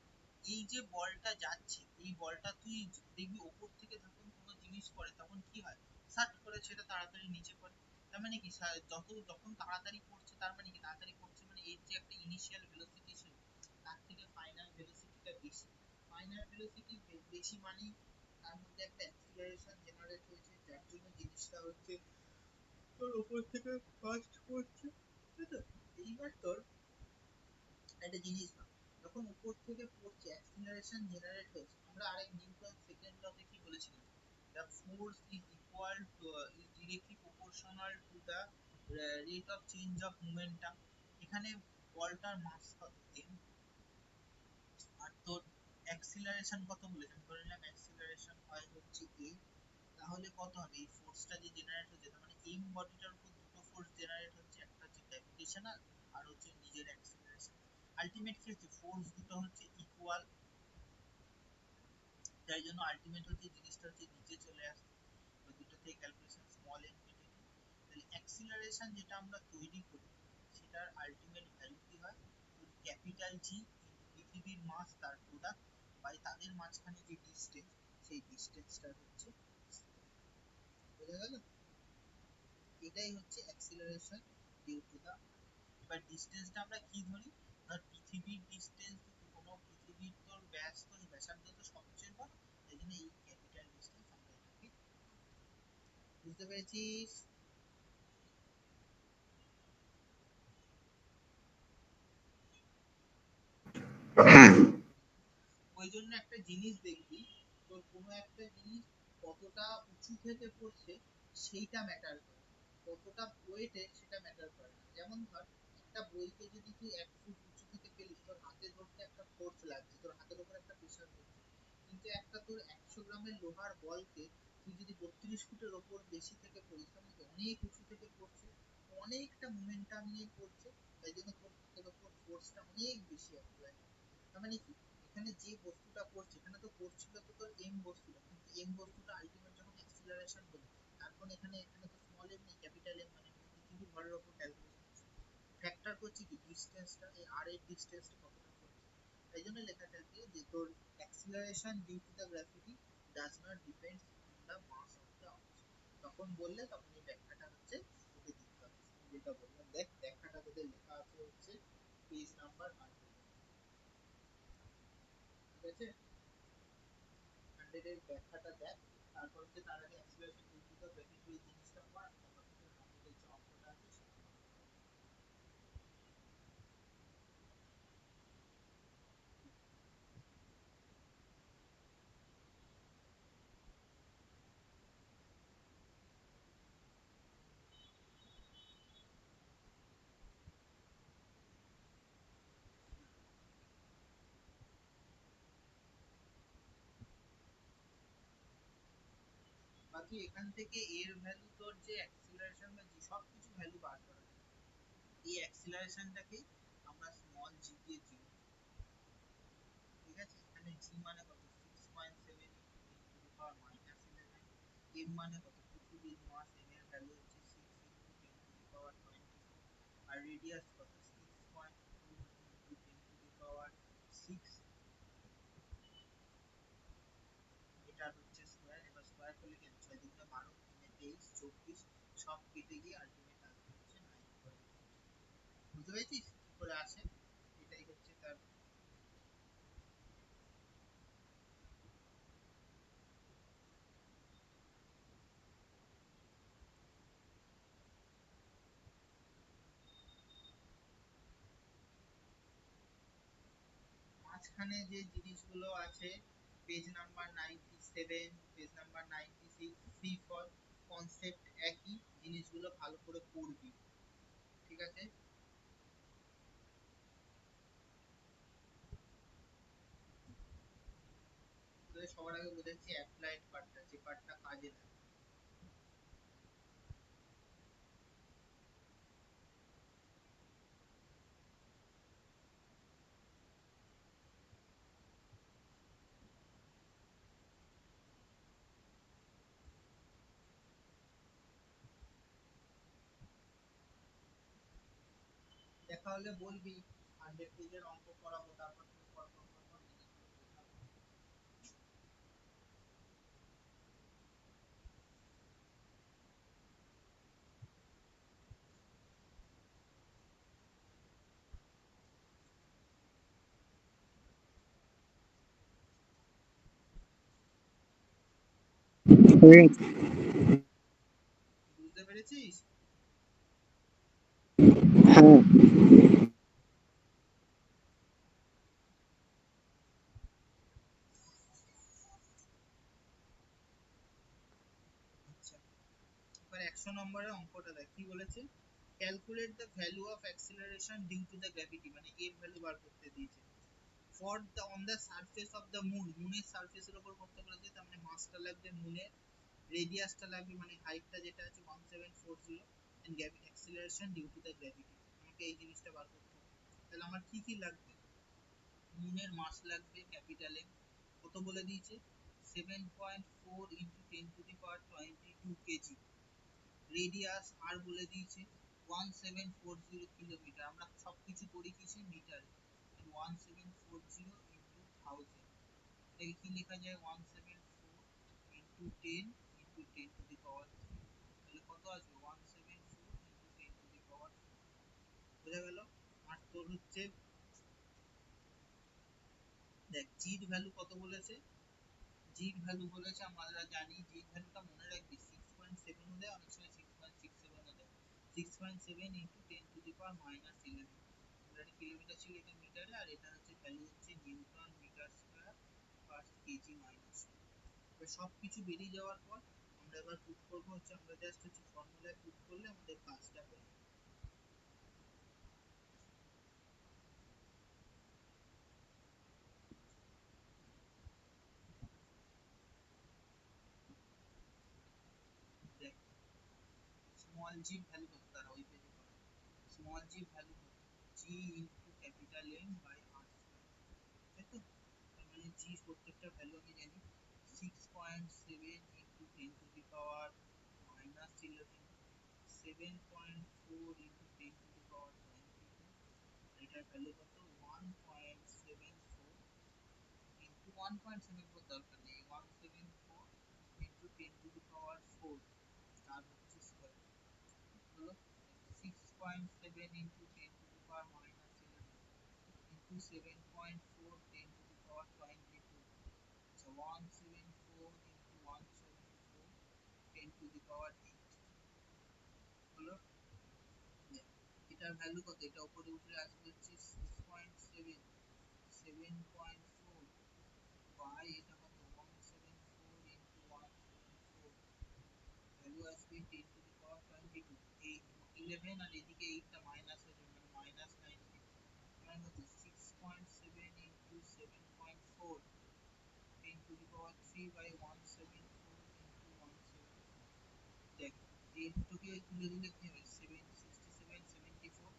এই যে বলটা যাচ্ছে, এই বলটা তুই দেখবি ওপর থেকে যখন কোনো জিনিস পড়ে তখন কি হয়, সাট করে সেটা তাড়াতাড়ি নিচে পড়ে। তার মানে কি যখন তাড়াতাড়ি পড়ছে, তার মানে কি তাড়াতাড়ি পড়ছে মানে এর যে একটা ইনিশিয়াল ভেলোসিটি ছিল, তার থেকে ফাইনাল ভেলোসিটিটা বেশি। ফাইনাল ভেলোসিটি বেশি মানে তার মধ্যে একটা অ্যাক্সিলারেশন জেনারেট হয়েছে, যার জন্য জিনিসটা হচ্ছে তোর উপর থেকে ফাস্ট পড়ছে, ঠিক আছে? এইবার তোর একটা জিনিস ভাব, যখন উপর থেকে পড়ছে অ্যাক্সিলারেশন জেনারেট হয়েছে, আমরা আরেক নিউটন সেকেন্ড লতে কি বলেছিলাম, the force is equal to is directly proportional to the rate of change of momentum। এখানে বলটার মাস কত m, আর তোর অ্যাক্সিলারেশন কত বলেছেন, ধরে নিলাম অ্যাক্সিলারেশন হয় হচ্ছে a, তাহলে কত হবে এই ফোর্সটা যে জেনারেট হচ্ছে, তার মানে m বডিটার উপর দুটো ফোর্স জেনারেট হচ্ছে, একটা হচ্ছে গ্র্যাভিটেশনাল আর হচ্ছে নিজের অ্যাক্সিলারেশন। আলটিমেট কি হচ্ছে, ফোর্স দুটো হচ্ছে ইকুয়াল, তাই জন্য আলটিমেট হচ্ছে জিনিসটা হচ্ছে নিচে চলে আসছে। তো দুটো থেকে ক্যালকুলেশন স্মল এন কেটে নিই, তাহলে অ্যাক্সিলারেশন যেটা আমরা তৈরি করি সেটার আলটিমেট ভ্যালু কি হয়, ক্যাপিটাল জি পৃথিবীর মাস তার প্রোডাক্ট বাই তাদের মাঝখানে যে ডিস্টেন্স, সেই ডিস্টেন্সটা হচ্ছে, বোঝা গেল? এটাই হচ্ছে অ্যাক্সিলারেশন ডিউ টু দা। এবার ডিসটেন্সটা আমরা কি ধরি, ধর পৃথিবীর ডিসটেন্স, কোনো পৃথিবীর তোর ব্যাস, তোর ব্যাসার্ধ তো সবচেয়ে বড়, তাই জন্য এই ক্যাপিটাল ডিসটেন্স আমরা এটাকে, বুঝতে পেরেছিস? হ্যাঁ। ওই জন্য একটা জিনিস দেখবি, তোর কোনো একটা জিনিস কতটা উঁচু থেকে পড়ছে সেইটা ম্যাটার করে, কতটা ওয়েটে সেটা ম্যাটার করে না। যেমন ধর একটা বইকে যদি তুই 1 ফুট উঁচু থেকে ফেলিস, তোর হাতে ধরতে একটা ফোর্স লাগছে, তোর হাতের উপর একটা প্রেসার হচ্ছে, কিন্তু একটা তোর 100 গ্রামের লোহার বলকে তুই যদি 32 ফুটের ওপর বেশি থেকে পড়িস, তার মানে অনেক উঁচু থেকে পড়ছে, অনেকটা মোমেন্টাম নিয়ে পড়ছে, তাই জন্য তোর হাতের ওপর ফোর্সটা অনেক বেশি অ্যাপ্লাই। তার মানে কি, এখানে যে বস্তুটা পড়ছে, এখানে তো পড়ছিল তো তোর এম বস্তুটা, কিন্তু এম বস্তুটা আলটিমেট যখন অ্যাক্সিলারেশন হলো, তারপর এখানে এখানে তো স্মল এম নেই, ক্যাপিটাল এম, মানে পৃথিবীর ভরের উপর ক্যালকুলেশন ফ্যাক্টর করছে কি ডিসটেন্সটা, এই আর এর ডিসটেন্সটা কতটা পড়ছে। তাই জন্য লেখা থাকে যে তোর acceleration due to the gravity does not depend on the mass of the object. তখন বললে তখন এই ব্যাখ্যাটা হচ্ছে তোকে দিতে হবে, যেটা বললাম দেখ ব্যাখ্যাটা তোদের লেখা আছে হচ্ছে পেজ নাম্বার 100, ঠিক আছে? 100 এর ব্যাখ্যাটা দেখ, তারপর হচ্ছে তার আগে acceleration due to the gravity এই জিনিসটা পড়, তারপর হচ্ছে 100 এর যে অঙ্কটা আছে সেটা কর। বাকি এখান থেকে এর ভ্যালু, তোর যে অ্যাক্সিলারেশন বা জি সব কিছু ভ্যালু বার করা যায়, এই অ্যাক্সিলারেশনটাকে আমরা স্মল জি দিয়ে চিনি, ঠিক আছে? এখানে জি মানে কত, 6.7 into 10 to the power -11, M মানে কত, পৃথিবীর মাস, এম এর ভ্যালু হচ্ছে 6 ইনটু 10 টু দি পাওয়ার 24, আর রেডিয়াস কত, 6.2 ইনটু 10 টু দি পাওয়ার 6, এটা হচ্ছে স্কয়ার। এবার স্কয়ার করলে কি 6 দুগুণে 12, 3 23, 24, সব কেটে গিয়ে আলটিমেট আসবে হচ্ছে 9.8। বুঝতে পেরেছিস কি করে আসে? এটাই হচ্ছে তার। মাঝখানে যে জিনিসগুলো আছে, page number 97, page number 96, see for concept একই, জিনিসগুলো ভালো করে পড়বি, ঠিক আছে? তোদের সবার আগে বোঝাচ্ছি অ্যাপ্লাইড পার্টটা, যে পার্টটা কাজে লাগে। দেখা হলে বলবি, 100 পেজের অঙ্ক করাবো, তারপর থেকে পর পর পর পর জিনিসগুলো বোঝাবো। বুঝতে পেরেছিস? হ্যাঁ। নম্বরের অঙ্কটা দেখ কি বলেছে, calculate the value of acceleration due to the gravity, মানে এর ভ্যালু বার করতে দিয়েছে। For the on the surface of the moon, মুনের সারফেসের উপর করতে বলেছে, তার মানে মাসটা লাগবে মুনের, রেডিয়াসটা লাগবে মানে হাইটটা যেটা আছে 1740, and acceleration due to the gravity, আমাকে এই জিনিসটা বার করতে হবে। তাহলে আমার কি কি লাগবে, মুনের মাস লাগবে ক্যাপিটাল এম, কত বলে দিয়েছে 7.4 ইন্টু 10^22 কেজি, রেডিয়াস আর বলে দিয়েছে 1740 কিলোমিটার, আমরা সবকিছু করি কিছু মিটারে, 1740 ইন্টু 1000, এটাকে কি লেখা যায় 174 ইন্টু 10 ইন্টু 10^3, তাহলে কত আসবে 174 ইন্টু 10^4, বোঝা গেল। আর তোর হচ্ছে দেখ জির ভ্যালু কত বলেছে, জির ভ্যালু বলেছে আমরা জানি, জির ভ্যালুটা মনে রাখবি 6.7 ও দেয়, অনেক সময় 6.67 ও দেয়, 6.7 ইন্টু 10^-11, এটা কিলোমিটার ছিল, এটা মিটারে, আর এটা হচ্ছে ভ্যালু হচ্ছে newton metre square per KG minus. এবার সব কিছু বেরিয়ে যাওয়ার পর আমরা এবার পুট করব হচ্ছে, আমরা জাস্ট হচ্ছে ফর্মুলায় পুট করলে আমাদের কাজটা হয়ে যাবে। দেখ স্মল জি ভ্যালু কত, তারা ওই পেজে পাবে, স্মল জি ভ্যালু কত, g into capital M by R square, তাই তো, তার মানে জি প্রত্যেকটা ভ্যালু আমি জানি 6.7 ইনটু 10^-11, 7.4 ইনটু 10^22, এটার ভ্যালু কত 1.74 ইনটু 1.74 দরকার নেই, 174 ইনটু 10^4, তার হচ্ছে স্কয়ার হলো 6.7 ইনটু 10^-11 ইনটু 7.4 10^22, so 174 ইনটু 174 10^8 হলো। এটার ভ্যালু কত, এটা উপরে উঠে আসবে হচ্ছে 6.7, 7.4 বাই এটা কত 174 ইনটু 174, ভ্যালু আসবে 10^22, এই 11 আর এদিকে 8 টা মাইনাস হয়ে যাবে, মানে মাইনাস 19, মানে কত 6.7 ইনটু 7.4 10^3 বাই 174 ইনটু 174, দেখ এই দুটোকে তুলে দিলে কি হবে 767 74,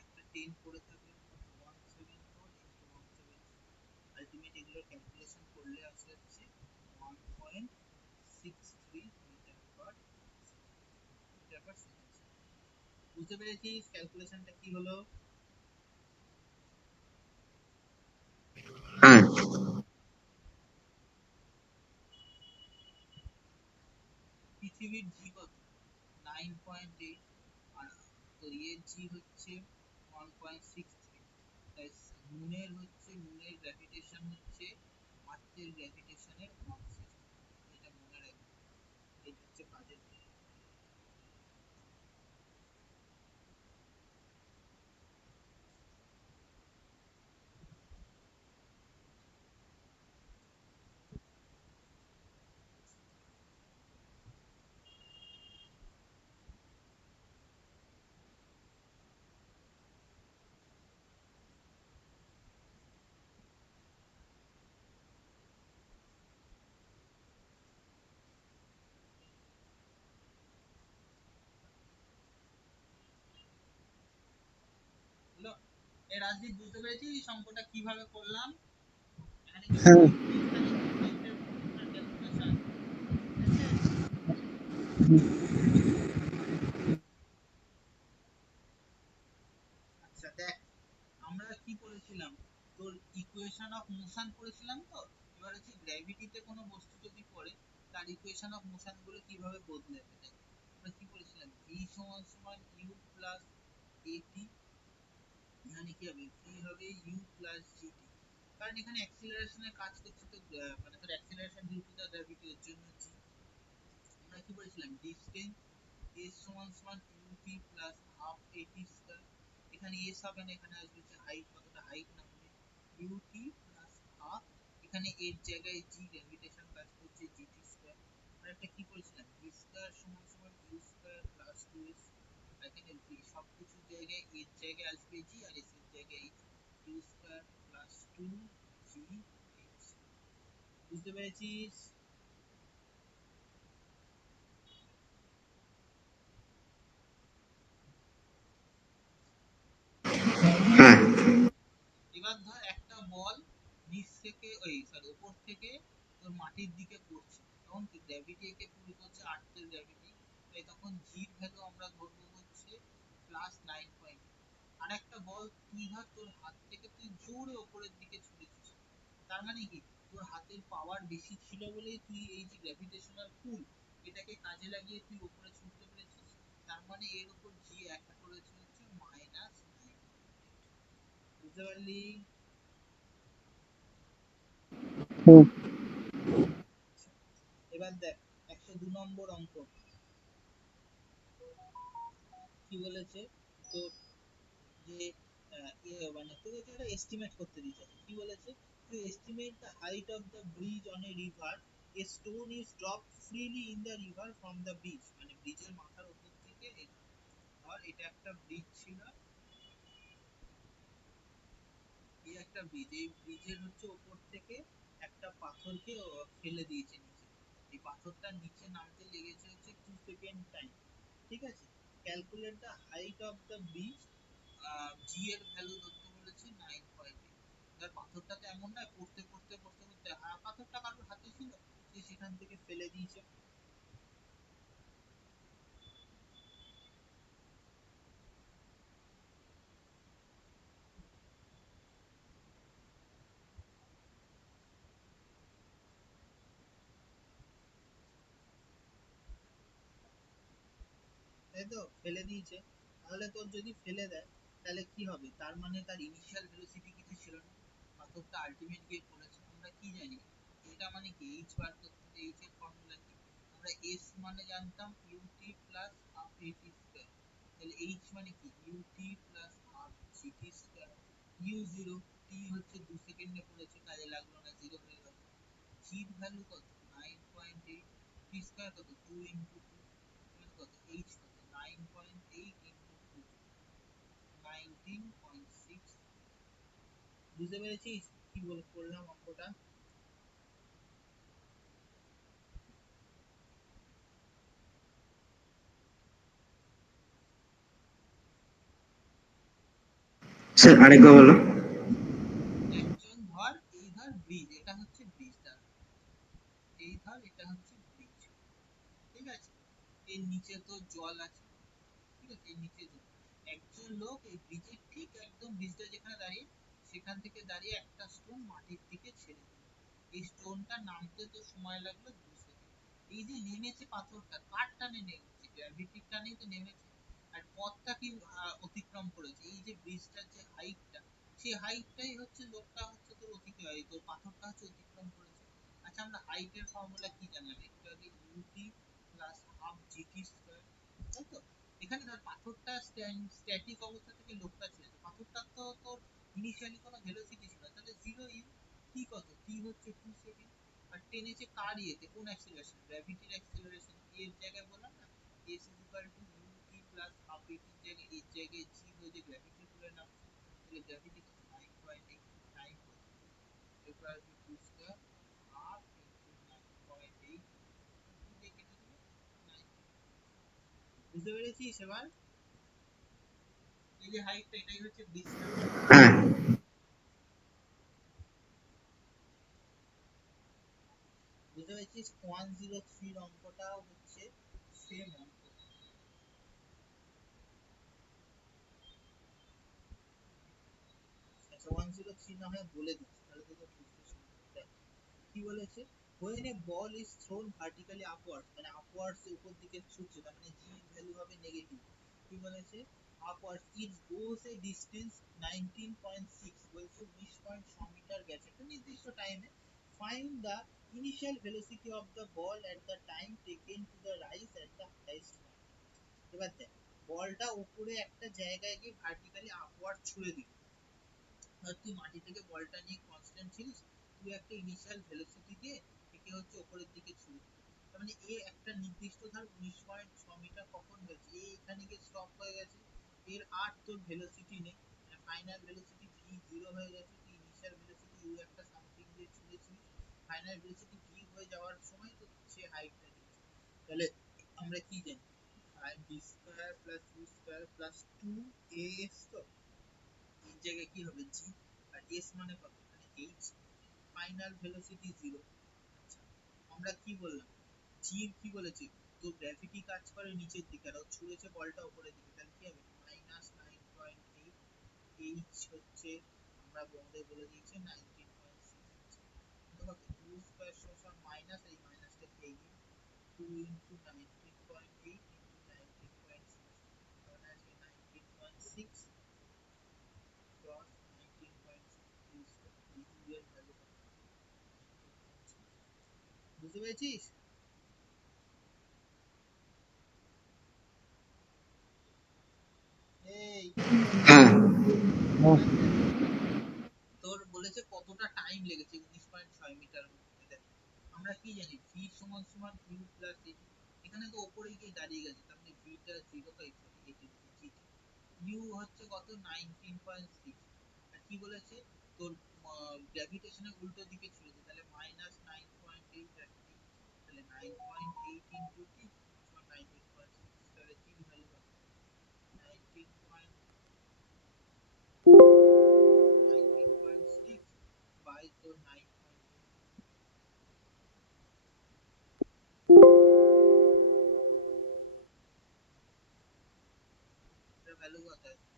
একটা 10 পড়ে থাকলে কত 174 ইনটু 174, আলটিমেট এগুলো ক্যালকুলেশন করলে আসে হচ্ছে 1.63 মিটার পার সেকেন্ড। বুঝতে পেরেছিস ক্যালকুলেশনটা কি হলো? হ্যাঁ পৃথিবীর জি কত 9.8, আর তোর এর জি হচ্ছে 1.63, তাই মুনের হচ্ছে, মুনের গ্র্যাভিটেশন হচ্ছে আর্থের গ্র্যাভিটেশনের 1/6, এটা মনে রাখবি, এটা হচ্ছে কাজের। হলো, এই রাজদীপ বুঝতে পেরেছিস অঙ্কটা কিভাবে করলাম, এখানে কিন্তু হ্যাঁ ক্যালকুলেশন আছে। আচ্ছা দেখ আমরা কি করেছিলাম, তোর ইকুয়েশন অফ মোশন করেছিলাম তো, এবার হচ্ছে গ্র্যাভিটিতে কোনো বস্তু যদি পড়ে তার ইকুয়েশন অফ মোশন গুলো কিভাবে বদলে যাবে, দেখ আমরা কি করেছিলাম v সমান সমান u প্লাস at, এখানে কি হবে v হবে u প্লাস gt, কারণ এখানে অ্যাক্সিলারেশনের কাজ করছে তো, মানে তোর acceleration due to the gravity এর জন্য g, আমরা কি বলেছিলাম ডিসটেন্স s সমান সমান ut plus half at square, এখানে s হবে না, এখানে আসবে হচ্ছে হাইট, কতটা হাইট নামবে ut প্লাস হাফ, এখানে এর জায়গায় g গ্র্যাভিটেশন কাজ করছে gt স্কয়ার, আর একটা কি বলেছিলাম v স্কয়ার সমান সমান ইউ স্কয়ার প্লাস 2s, এখানে সব কিছুর জায়গায় এর জায়গায় আসবে জি আর এস এর জায়গায় H, U square plus 2 G H. বুঝতে পেরেছিস? হ্যাঁ এবার ধর একটা বল নিচ থেকে ওই সরি উপর থেকে তোর মাটির দিকে পড়ছে, তখন কি গ্র্যাভিটি একে পুল করছে, আর্থের গ্র্যাভিটি, তাই তখন জির ভ্যালু আমরা ধরবো হচ্ছে প্লাস 9. আর একটা বল তুই ধর তোর হাত থেকে তুই জোরে উপরের দিকে ছুড়েছিস, তার মানে কি তোর হাতের পাওয়ার বেশি ছিল বলেই তুই এই যে গ্র্যাভিটেশনাল পুল এটাকে কাজে লাগিয়ে তুই উপরে ছুটতে পেরেছিস। তার মানে এর উপর জি অ্যাক্ট করেছে হচ্ছে -9. বুঝতে পারলি? হুম এবার দেখ 102 নম্বর অঙ্ক কি বলেছে তোর, যে মানে তোকে একটা এস্টিমেট করতে দিতে হবে। কি বলেছে, to estimate the height of the bridge on a river, a stone is dropped freely in the river from the bridge, মানে ব্রিজের মাথার উপর থেকে ধর এটা একটা ব্রিজ ছিল, এই একটা ব্রিজ, এই ব্রিজের হচ্ছে উপর থেকে একটা পাথরকে ফেলে দিয়েছে নিচে, এই পাথরটা নিচে নামতে লেগেছে হচ্ছে 2 সেকেন্ড টাইম। ঠিক আছে, calculate the height of the bridge, g এর ভ্যালু ধরতে বলেছে 9.8। এবার পাথরটা তো এমন নয় পড়তে পড়তে পড়তে পড়তে পাথরটা কারোর হাতে ছিল, সে সেখান থেকে ফেলে দিয়েছে। তাই তো ফেলে দিয়েছে, তাহলে তোর যদি ফেলে দেয় তাহলে কি হবে, তার মানে তার ইনিশিয়াল ভেলোসিটি কিছু ছিল না, পাথরটা আলটিমেট গিয়ে পড়েছে। আমরা কি জানি এটা মানে কি, এইচ বার করতে, এইচ এর ফর্মুলা কি, আমরা এস মানে জানতাম u t plus half a t square, তাহলে এইচ মানে কি u t plus half GT square, u zero, t হচ্ছে 2 সেকেন্ডে পড়েছে কাজে লাগলো না, জিরো হয়ে গেল, জির ভ্যালু কত 9.8, টি স্কয়ার কত 2 ইন্টু 2, কত এইচ কত 9.8 ইন্টু 2, 19.6। বুঝতে পেরেছিস কি করলাম অঙ্কটা? স্যার আরেকবার বলো। একজন ধর এই ধর ব্রিজ, এটা হচ্ছে ব্রিজটা, এই ধর এটা হচ্ছে ব্রিজ, ঠিক আছে, এর নিচে তো জল আছে, ঠিক আছে, এর নিচে জল, একজন লোক এই ব্রিজের ঠিক একদম ব্রিজটা যেখানে দাঁড়িয়ে সেখান থেকে দাঁড়িয়ে একটা স্টোন মাটির দিকে ছেড়ে দিল, এই স্টোনটা নামতে তো সময় লাগলো 2 সেকেন্ড। এই যে নেমেছে পাথরটা কার টানে নেমেছে, গ্র্যাভিটির টানেই তো নেমেছে, আর পথটা কি অতিক্রম করেছে, এই যে ব্রিজটার যে হাইটটা, সেই হাইটটাই হচ্ছে লোকটা হচ্ছে তোর অতিক্রম, তোর পাথরটা হচ্ছে অতিক্রম করেছে। আচ্ছা আমরা হাইটের ফর্মুলা কি জানলাম একটু আগে, UT plus half GT square, তাই তো? এখানে ধর পাথরটা স্ট্যাটিক অবস্থা থেকে লোকটা ছেড়েছে, পাথরটা তো তোর ইনিশিয়ালি কোনো ভেলোসিটি ছিল না, তাহলে জিরো ইউ, টি কত, টি হচ্ছে 2 সেকেন্ড, আর টেনেছে কার ইয়েতে, কোন অ্যাক্সিলারেশন, গ্র্যাভিটির অ্যাক্সিলারেশন, এর জায়গায় বললাম না S is equal to U T plus half এটির জায়গায় এর জায়গায় জি হয়ে যে গ্র্যাভিটির পুরে নামছে, তাহলে গ্র্যাভিটি কত 9.8, টাইম কত equal to 2 square half into 9.8, two দিয়ে কেটে দিলে 9। বুঝতে পেরেছিস এবার? এই যে হাইটটা এটাই হচ্ছে ব্রিজটা। হ্যাঁ বুঝতে পেরেছিস? 103 অঙ্কটাও হচ্ছে সেম অঙ্ক। আচ্ছা 103 না হয় বলে দিচ্ছি তাহলে তোদের বুঝতে সুবিধা হবে। দেখ, কি বলেছে, when a ball is thrown vertically upwards, মানে upwards উপর দিকে ছুটছে, তার মানে জি ভ্যালু হবে নেগেটিভ। কি বলেছে, upwards it goes a distance 19.6, বলছে 19.6 মিটার গেছে একটা নির্দিষ্ট টাইমে, find the initial velocity of the ball at the time taken to the rise at the highest point। এবার দেখ, বলটা উপরে একটা জায়গায় গিয়ে ভার্টিক্যালি আপওয়ার্ড ছুড়ে দিল, ধর তুই মাটি থেকে বলটা নিয়ে কনস্ট্যান্ট ছিলিস, তুই একটা ইনিশিয়াল ভেলোসিটি দিয়ে একে হচ্ছে উপরের দিকে ছুড়ে দিলি, মানে এ একটা নির্দিষ্ট ধর 19.6 মিটার কখন গেছে, এ এখানে গিয়ে স্টপ হয়ে গেছে, এর আর তোর ভেলোসিটি নেই, মানে ফাইনাল ভেলোসিটি ভি জিরো হয়ে গেছে, তুই ইনিশিয়াল ভেলোসিটি ইউ একটা সামথিং দিয়ে ছুঁড়েছিস, ফাইনাল ভেলোসিটি ভি হয়ে যাওয়ার সময় তো সে হাইটটা দিয়েছে। তাহলে আমরা কি জানি, B square plus U square plus 2 ax, তো এই জায়গায় কি হবে জি, আর এস মানে কত এখানে এইচ, ফাইনাল ভেলোসিটি জিরো। আচ্ছা, আমরা কি বললাম, জি কি বলেছি, তো গ্র্যাভিটি কাজ করে নিচের দিকে আর ও ছুঁড়েছে বলটা উপরের দিকে, তাহলে কি হবে -9.8, এইচ হচ্ছে আমরা বোর্ডে বলে দিয়েছি 19.6, কত ইউ স্কয়ার সমান মাইনাস এই মাইনাসটা খেয়ে গিয়ে 2 ইনটু 19.8 ইনটু 19.6, তাহলে আছে 19.6 ক্রস 19.6 ইউ স্কয়ার, ইউ এর ভ্যালু কত, বুঝতে পেরেছিস? এই হ্যাঁ তোর বলেছে কতটা টাইম লেগেছে 19.6 মিটার মধ্যে। আমরা কি জানি ভি সমান সমান ইউ প্লাস এ, এখানে তো ওপরে গিয়ে দাঁড়িয়ে গেছে, তার মানে ভিটা জিরো, ইউ হচ্ছে কত 19.6, আর কি বলেছে তোর গ্র্যাভিটেশনের উল্টো দিকে ছুঁড়েছে, তাহলে -9.8, তাহলে 9.8 ইনটু টি সমান 19.6, তাহলে টি ভ্যালু কত 19.6 বাই তোর 9.8, এর ভ্যালু কত আছে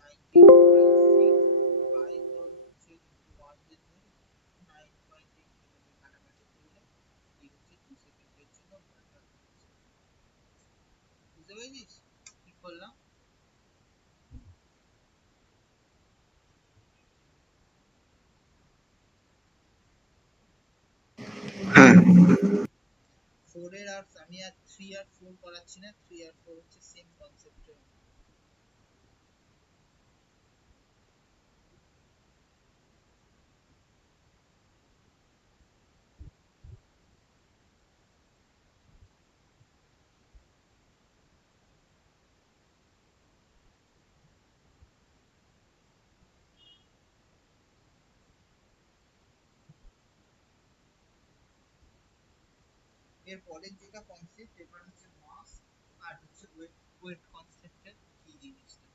19.6 বাই তোর হচ্ছে ইনটু 1 দিয়ে ধরি 9.8, কাটাকাটি করলে এই হচ্ছে 2 সেকেন্ডের জন্য বলটা ঘুরছে। বুঝতে পেরেছিস কি করলাম? হ্যাঁ 4 এর আর আমি আর 3 আর 4 করাচ্ছি না, 3 আর 4 হচ্ছে সেম কনসেপ্টের। এর পরের যেটা কনসেপ্ট, এবার হচ্ছে মাস আর হচ্ছে ওয়েট, ওয়েট কনসেপ্টের কি জিনিসটা,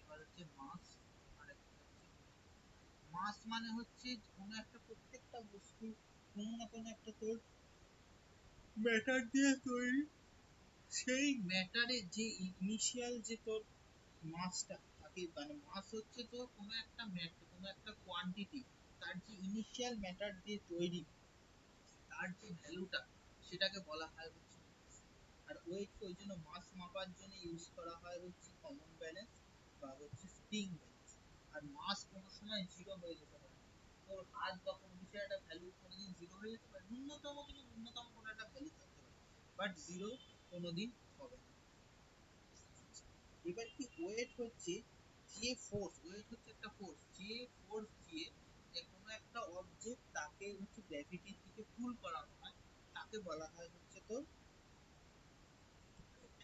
এবার হচ্ছে মাস আর একটা হচ্ছে মাস, মানে হচ্ছে কোন একটা প্রত্যেকটা বস্তু কোন না কোন একটা তোর ম্যাটার দিয়ে তৈরি, সেই ম্যাটারের যে ইনিশিয়াল যে তোর মাসটা থাকে, মানে মাস হচ্ছে তো কোনো একটা ম্যাটার, কোনো একটা কোয়ান্টিটি, তার যে ইনিশিয়াল ম্যাটার দিয়ে তৈরি, তার যে ভ্যালুটা সেটাকে বলা হয় হচ্ছে মাস। আর ওয়েট ওই জন্য মাস মাপার জন্য ইউজ করা হয় হচ্ছে কমন ব্যালেন্স বা হচ্ছে স্প্রিং ব্যালেন্স। আর মাস কোনো সময় জিরো হয়ে যেতে পারে, তোর হাত বা কোনো কিছু একটা ভ্যালু কোনোদিন জিরো হয়ে যেতে পারে, ন্যূনতম কিন্তু ন্যূনতম কোনো একটা ভ্যালু থাকতে পারে, বাট জিরো কোনোদিন হবে না। এবার কি ওয়েট হচ্ছে যে ফোর্স, ওয়েট হচ্ছে একটা ফোর্স, যে ফোর্স দিয়ে যে কোনো একটা অবজেক্ট তাকে হচ্ছে গ্র্যাভিটির দিকে পুল করানো হয়, তাকে বলা হয় হচ্ছে তোর weight।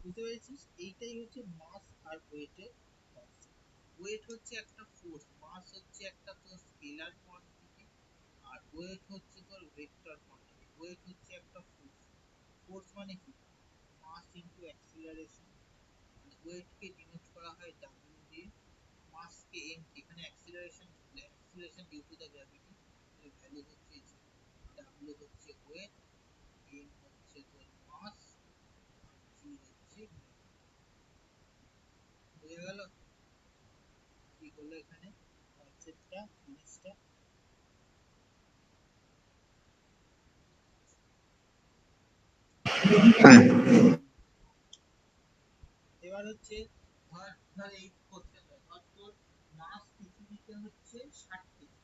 বুঝতে পেরেছিস, এইটাই হচ্ছে মাস আর ওয়েটের কনসেপ্ট। ওয়েট হচ্ছে একটা ফোর্স, মাস হচ্ছে একটা তোর স্কেলার কোয়ান্টিটি, আর ওয়েট হচ্ছে তোর ভেক্টর কোয়ান্টিটি। ওয়েট হচ্ছে একটা ফোর্স, ফোর্স মানে কি মাস ইনটু অ্যাক্সিলারেশন, মানে ওয়েট কে ডিনোট করা হয় ডাব্লিউ দিয়ে, মাস কে এম, এখানে acceleration, acceleration due to the gravity, এর ভ্যালু হচ্ছে জি, ডাব্লিউ হচ্ছে ওয়েট, এম হচ্ছে তোর মাস, আর জি হচ্ছে gravity। বোঝা গেল কি করলো এখানে কনসেপ্টটা, জিনিসটা? হ্যাঁ এবার হচ্ছে ধর, ধর এই কোশ্চেন, ধর তোর মাস পৃথিবীতে হচ্ছে 60 কেজি,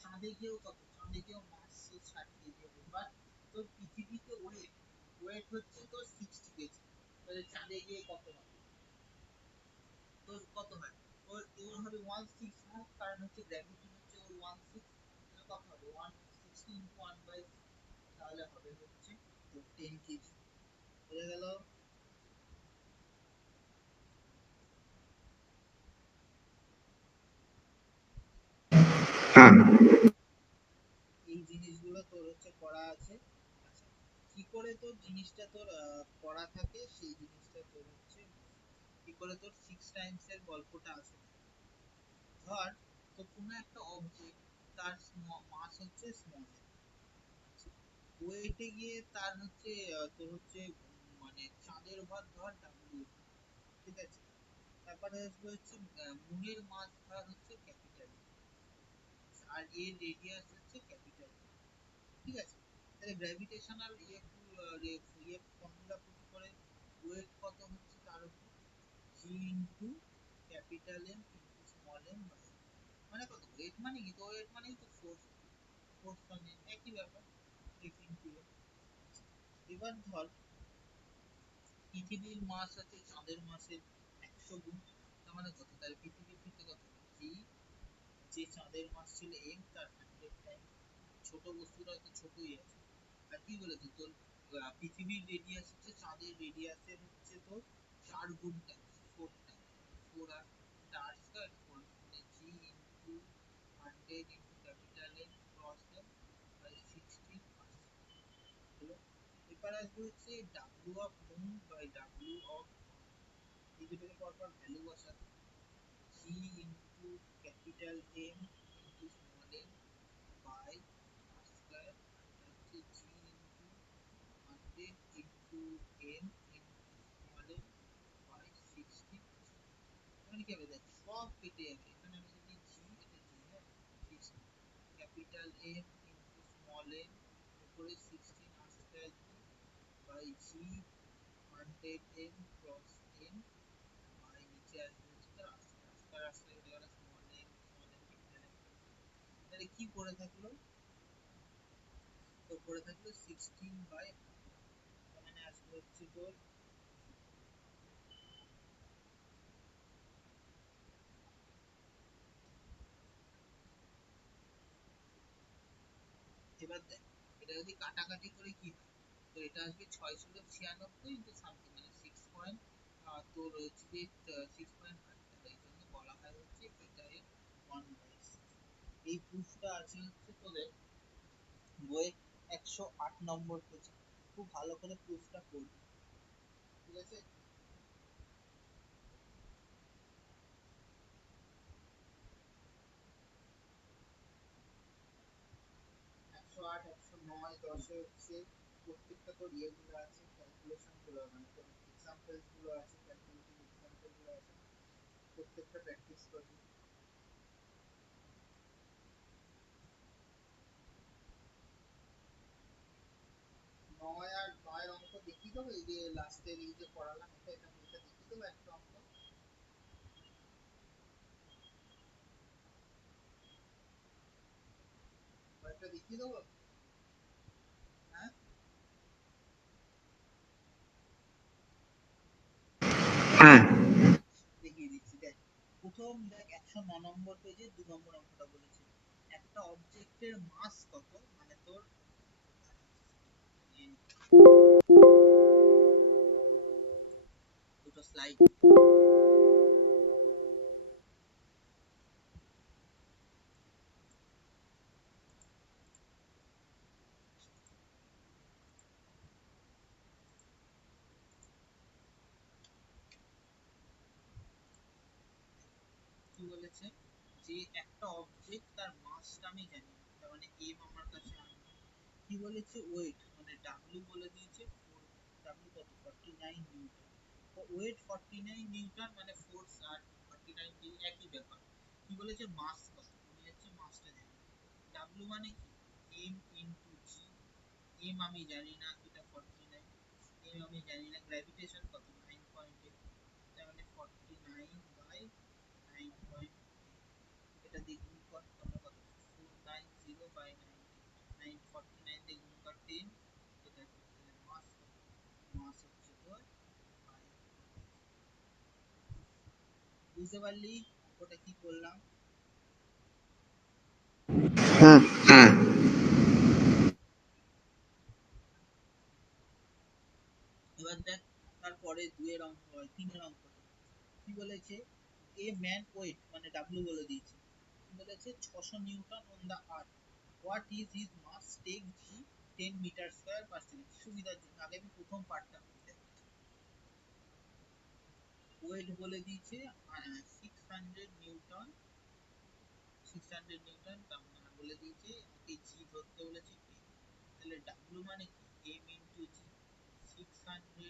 চাঁদে গিয়েও কত, চাঁদে গিয়েও মাস 60 কেজি হবে, বাট তোর পৃথিবীতে ওয়েট, ওয়েট হচ্ছে তোর 60 কেজি, তাহলে চাঁদে গিয়ে কত হবে, তোর কত হয়, ওর ওর হবে 161, কারণ হচ্ছে গ্র্যাভিটি হচ্ছে ওর 16, তাহলে কত হবে 161 ইন্টু 1/6 তাহলে হবে হচ্ছে 10 কেজি। হয়ে গেল। হ্যাঁ এই জিনিসগুলো তোর হচ্ছে করা আছে। আচ্ছা, কি করে তোর জিনিসটা তোর করা থাকে সেই জিনিসটা তোর হচ্ছে কি করে তোর 6 টাইমস এর গল্পটা আছে। ধর তো কোনো একটা অবজেক্ট তার মাস হচ্ছে স্মল, ওয়েটে গিয়ে তার হচ্ছে তোর হচ্ছে মানে চাঁদের ভার ধর ডাব্লিউ, ঠিক আছে। তারপরে আসবে হচ্ছে মুনের মাস ধর হচ্ছে ক্যাপিটাল, আর এর রেডিয়াস হচ্ছে ক্যাপিটাল, ঠিক আছে। তাহলে গ্র্যাভিটেশনাল ইয়ে ফর্মুলা পুট করে ওয়েট কত হচ্ছে তার উপর g into capital M into small m by, মানে কত ওয়েট মানে কি, তো ওয়েট মানেই তো ফোর্স, ফোর্স মানে একই ব্যাপার, এফ ইনটু এম। এবার ধর পৃথিবীর মাস আছে চাঁদের মাসের 100 গুণ, তার মানে কত, তাহলে পৃথিবীর ক্ষেত্রে কত জি, যে চাঁদের মাস ছিল এম তার 100 টাইম, ছোট বস্তুটা তো ছোটই আছে। আর কি বলেছে তোর পৃথিবীর রেডিয়াস হচ্ছে চাঁদের রেডিয়াসের হচ্ছে তোর 4 গুণ টাইম, 4 টাইম, 4 আর স্কয়ার 4 মানে g into 100 into capital M cross m by 16 হলো। এবার আসবে হচ্ছে W of moon by W of, এই দুটোকে পরপর ভ্যালু বসাতে g into capital M into small m by R square, হচ্ছে g into 100 into m into small m by 16। মানে কি হবে দেখ সব কেটে যাবে, এখানে আমি যদি জি, এটা জি, হ্যাঁ ঠিক, capital M into small m উপরে 16 আর square g by g 100 m cross m by নিচে আসবে হচ্ছে তার আস্কার আস্কার হয়ে গেল স্মল এম ক্যাপিটাল এম। তাহলে কি পড়ে থাকলো, তো পড়ে থাকলো 16 বাই, মানে আসবে হচ্ছে তোর, এবার দেখ এটা যদি কাটাকাটি করে কি হয়, তো এটা আসবে 696 ইন্টু সামথিং মানে 6 পয়েন্ট, তোর হচ্ছে যে 6.5, এই জন্য বলা হয় হচ্ছে এটা এর 1/6। এই প্রুফটা আছে হচ্ছে তোদের বইয়ে 108 নম্বর পেজে, খুব ভালো করে প্রুফটা পড়বি, ঠিক আছে। 108, 109, 10-এ হচ্ছে প্রত্যেকটা তোর ইয়েগুলো আছে, ক্যালকুলেশন গুলো মানে তোর এক্সাম্পলস গুলো আছে, ক্যালকুলেটিভ এক্সাম্পল গুলো আছে, প্রত্যেকটা প্র্যাকটিস করবি। 9 আর 9 অঙ্ক দেখিয়ে দেবো, এই যে লাস্টের এই যে পড়ালাম এটা দেখিয়ে দেবো একটা অঙ্ক, কয়েকটা দেখিয়ে দেবো, হ্যাঁ হ্যাঁ দেখিয়ে দিচ্ছি দেখ। প্রথম দেখ 109 নম্বর পেজে 2 নম্বর অঙ্কটা বলেছে একটা অবজেক্টের মাস কত, মানে তোর দুটো স্লাইড, কি বলেছে যে একটা অবজেক্ট তার মাসটা আমি জানি না, তার মানে এম আমার কাছে আনবে। কি বলেছে ওয়েট মানে ডাব্লিউ বলে দিয়েছে, ডাব্লিউ কত 49 নিউটন, তো ওয়েট 49 নিউটন মানে ফোর্স আর 49 কেজি একই ব্যাপার। কি বলেছে মাস কত, আমি হচ্ছে মাসটা জানি, ডাব্লিউ মানে কি এম ইনটু জি, এম আমি জানি না এটা 49, এম আমি জানি না, গ্র্যাভিটেশন কত 9.8, তার মানে 49 বাই 9.8, এটা দিয়ে গুণ কর তাহলে কত 490 বাই 949 দিয়ে গুণ কর 10, এটা মাস কত, মাস হচ্ছে তোর 5। বুঝতে পারলি অঙ্কটা কি করলাম? হ্যাঁ হ্যাঁ এবার দেখ তারপরে 2 এর অঙ্ক হয় 3 এর অঙ্ক হয়। কি বলেছে এ ম্যান ওয়েট মানে ডাব্লিউ বলে দিয়েছে কি বলেছে 600 newton on the earth what is his mass take g 10 metre square per second সুবিধার জন্য আগে আমি প্রথম পার্টটা করি দেখ ওয়েট বলে দিয়েছে 600 নিউটন 600 নিউটন তার মানে বলে দিয়েছে ওকে জি ধরতে বলেছে কে তাহলে ডাব্লিউ মানে কি এম ইনটু জি 600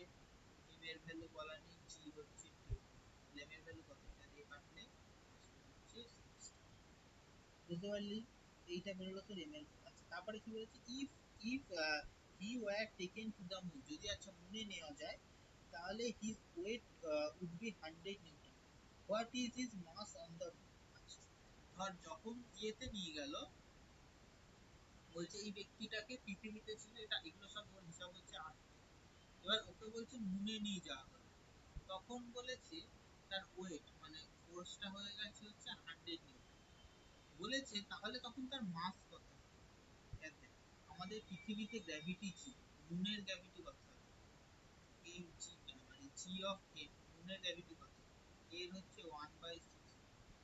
এম এর ভ্যালু বলা নেই জি হচ্ছে 2 তাহলে এম এর ভ্যালু কত এটা দিয়ে কাটলে হচ্ছে 60 বুঝতে পারলি এইটা বেরোলো তোর এম এর আচ্ছা তারপরে কি বলেছে if if he were taken to the moon যদি আচ্ছা মুনে নেওয়া যায় তাহলে his weight would be 100 newton what is his mass on the moon আচ্ছা ধর যখন ইয়েতে নিয়ে গেল বলছে এই ব্যক্তিটাকে পৃথিবীতে ছিল এটা এগুলো সব ওর হিসাব হচ্ছে 8 এবার ওকে বলছে মুনে নিয়ে যাওয়া হলো তখন বলেছে তার ওয়েট মানে ফোর্সটা হয়ে গেছে হচ্ছে 100 নিউটন বলেছে তাহলে তখন তার মাস কত হবে আমাদের পৃথিবীতে গ্র্যাভিটি জি মুনের গ্র্যাভিটি কত হবে এম জি মানে জি অফ এম মুনের গ্র্যাভিটি কত এর হচ্ছে 1/6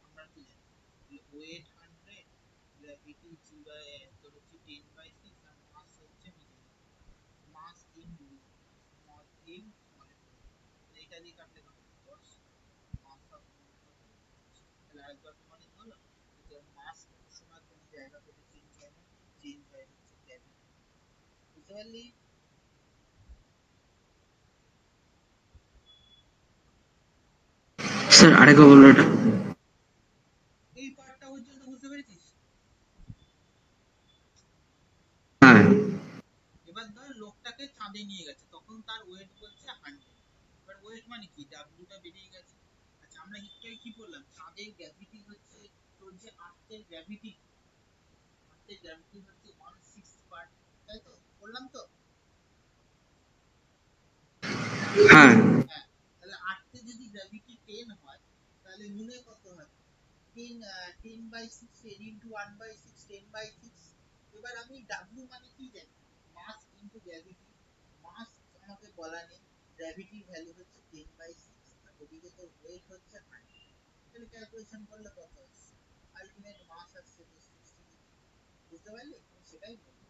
আমরা তো জানি ওয়েট 100 গ্র্যাভিটি জি বাই তোর হচ্ছে 10/6 আর মাস হচ্ছে metre mass in small m small m এটা দিয়ে কাটলে কত 10 মাস অফ মুন কত তাহলে আরেকবার প্রমাণিত হলো যে মাস কোনো সময় কোনো জায়গা থেকে চেঞ্জ হয় না চেঞ্জ হয় হচ্ছে গ্র্যাভিটি বুঝতে পারলি স্যার আরেকবার বলুন এটা। এই পার্টটা পর্যন্ত বুঝতে পেরেছিস হ্যাঁ এবার ধর লোকটাকে চাঁদে নিয়ে গেছে তখন তার ওয়েট বলছে 100 এবার ওয়েট মানে কি ডাব্লিউটা বেরিয়ে গেছে আচ্ছা আমরা একটু কি বললাম চাঁদের গ্র্যাভিটি হচ্ছে তোর যে আর্থের গ্র্যাভিটি হচ্ছে 1/6 পার্ট তাই তো বললাম তো হ্যাঁ হ্যাঁ তাহলে আর্থে যদি গ্র্যাভিটি 10 হয় তাহলে মুনে কত হয় 10 10/6 10 ইনটু 1/6 10/6 এবার আমি ডাব্লিউ মানে কি জানি মাস ইনটু গ্র্যাভিটি মাস আমাকে বলা নেই গ্র্যাভিটির ভ্যালু হচ্ছে 10/6 আর ওদিকে তোর ওয়েট হচ্ছে 100 তাহলে ক্যালকুলেশন করলে কত আসছে আলটিমেট মাস আসছে তো 60 বুঝতে পারলি আমি সেটাই বলবো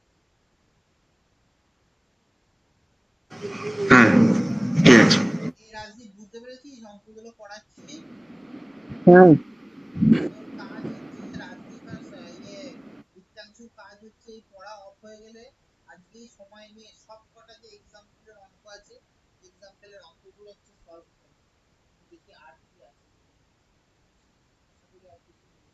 হ্যাঁ ঠিক আছে এই রাজদীপ বুঝতে পেরেছিস অঙ্কগুলো পড়াচ্ছি হ্যাঁ তোর কাজ হচ্ছে রাজদীপ আর ইয়ে দীপ্তাংশুর কাজ হচ্ছে এই পড়া অফ হয়ে গেলে আজকেই সময় নিয়ে সব কটা যে এক্সাম্পলের অঙ্ক আছে এক্সাম্পলের অঙ্কগুলো হচ্ছে সলভ করবে দেখি আর কি আছে আশা করি আর কিছু নেই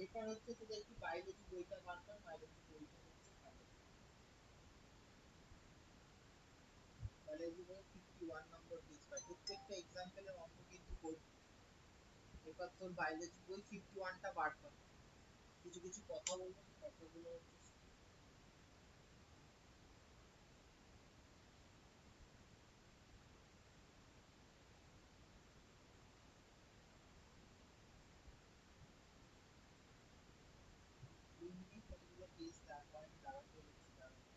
এরপর হচ্ছে তোদের কি বায়োলজি বইটা বার কর বায়োলজি বইটা হচ্ছে ভালো বায়োলজি বই 51 নম্বর পেজ পাই প্রত্যেকটা এক্সাম্পলের অঙ্ক কিন্তু করবি এরপর তোর বায়োলজি বই 51টা বার কর কিছু কিছু কথা বলবো কথাগুলো হচ্ছে কতগুলো পেজ তারপর আমি দাঁড়াতে হচ্ছে দাঁড়াতে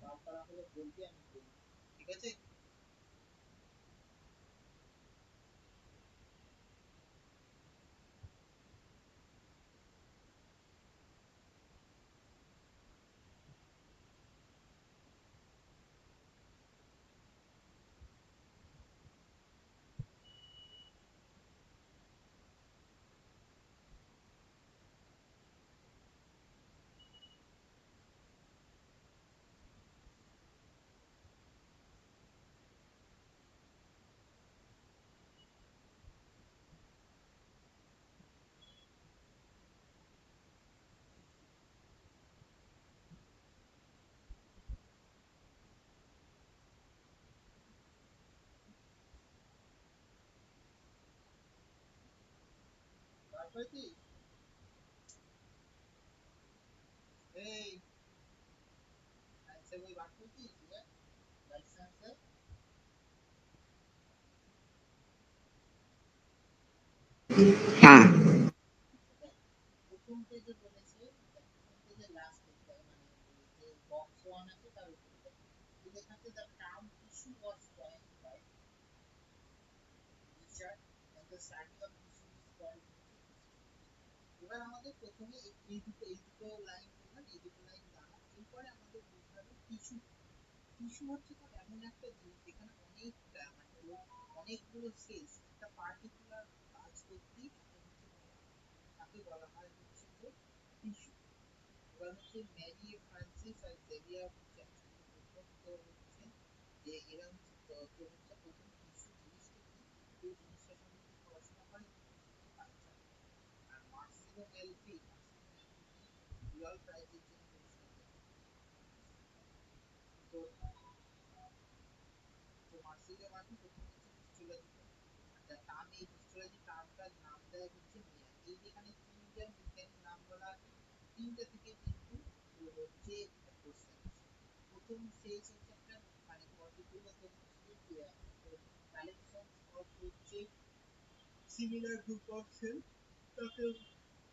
বার করা হলে বলবি আমি বলবো ঠিক আছে বার করেছিস এই সায়েন্সের বই বার করেছিস লাইফ সায়েন্সের হ্যাঁ প্রথম মধ্যে যে বলেছে মধ্যে যে লাস্ট মানে যে বক্স ওয়ান আছে তার উপরে এই লেখাতে the term tissue was coined by Richard and the starting of tissue is called. এবার আমাদের প্রথমে এই দুটো লাইন বললাম, এই দুটো লাইন জানা, এরপরে আমাদের বুঝতে হবে টিস্যু। টিস্যু হচ্ছে তো এমন একটা জিনিস যেখানে অনেক মানে অনেকগুলো সেলস একটা পার্টিকুলার কাজ করতেই তাকে হচ্ছে তাকে বলা হয় হচ্ছে যে টিস্যু। এবার হচ্ছে ম্যারি ফ্রান্সিস আর জেভিয়ার হচ্ছে একসাথে প্রথম তোর হচ্ছে যে এরা হচ্ছে তোর হচ্ছে প্রথম টিস্যু জিনিসটা কি এই জিনিসটা সম্বন্ধে পড়াশোনা করে কালচার। আর মার্সেলো এলভি রিয়াল প্রাইজের জন্য পুরস্কার পেয়েছে। তো তো মার্সেলো মার্টি প্রথম হচ্ছে হিস্টোলজি করে। আর যার টার্ম এই হিস্টোলজি টার্মটার নাম দেয় হচ্ছে মেয়ার। এই যেখানে তিনজন বিজ্ঞানীর নাম বলা আছে, তিনটা থেকে কিন্তু তোর হচ্ছে কোশ্চেন আসে। প্রথম ফেজ হচ্ছে একটা মানে পার্টিকুলার তোর হচ্ছে কালেকশন অফ হচ্ছে সিমিলার গ্রুপ অফ সেল, তাকে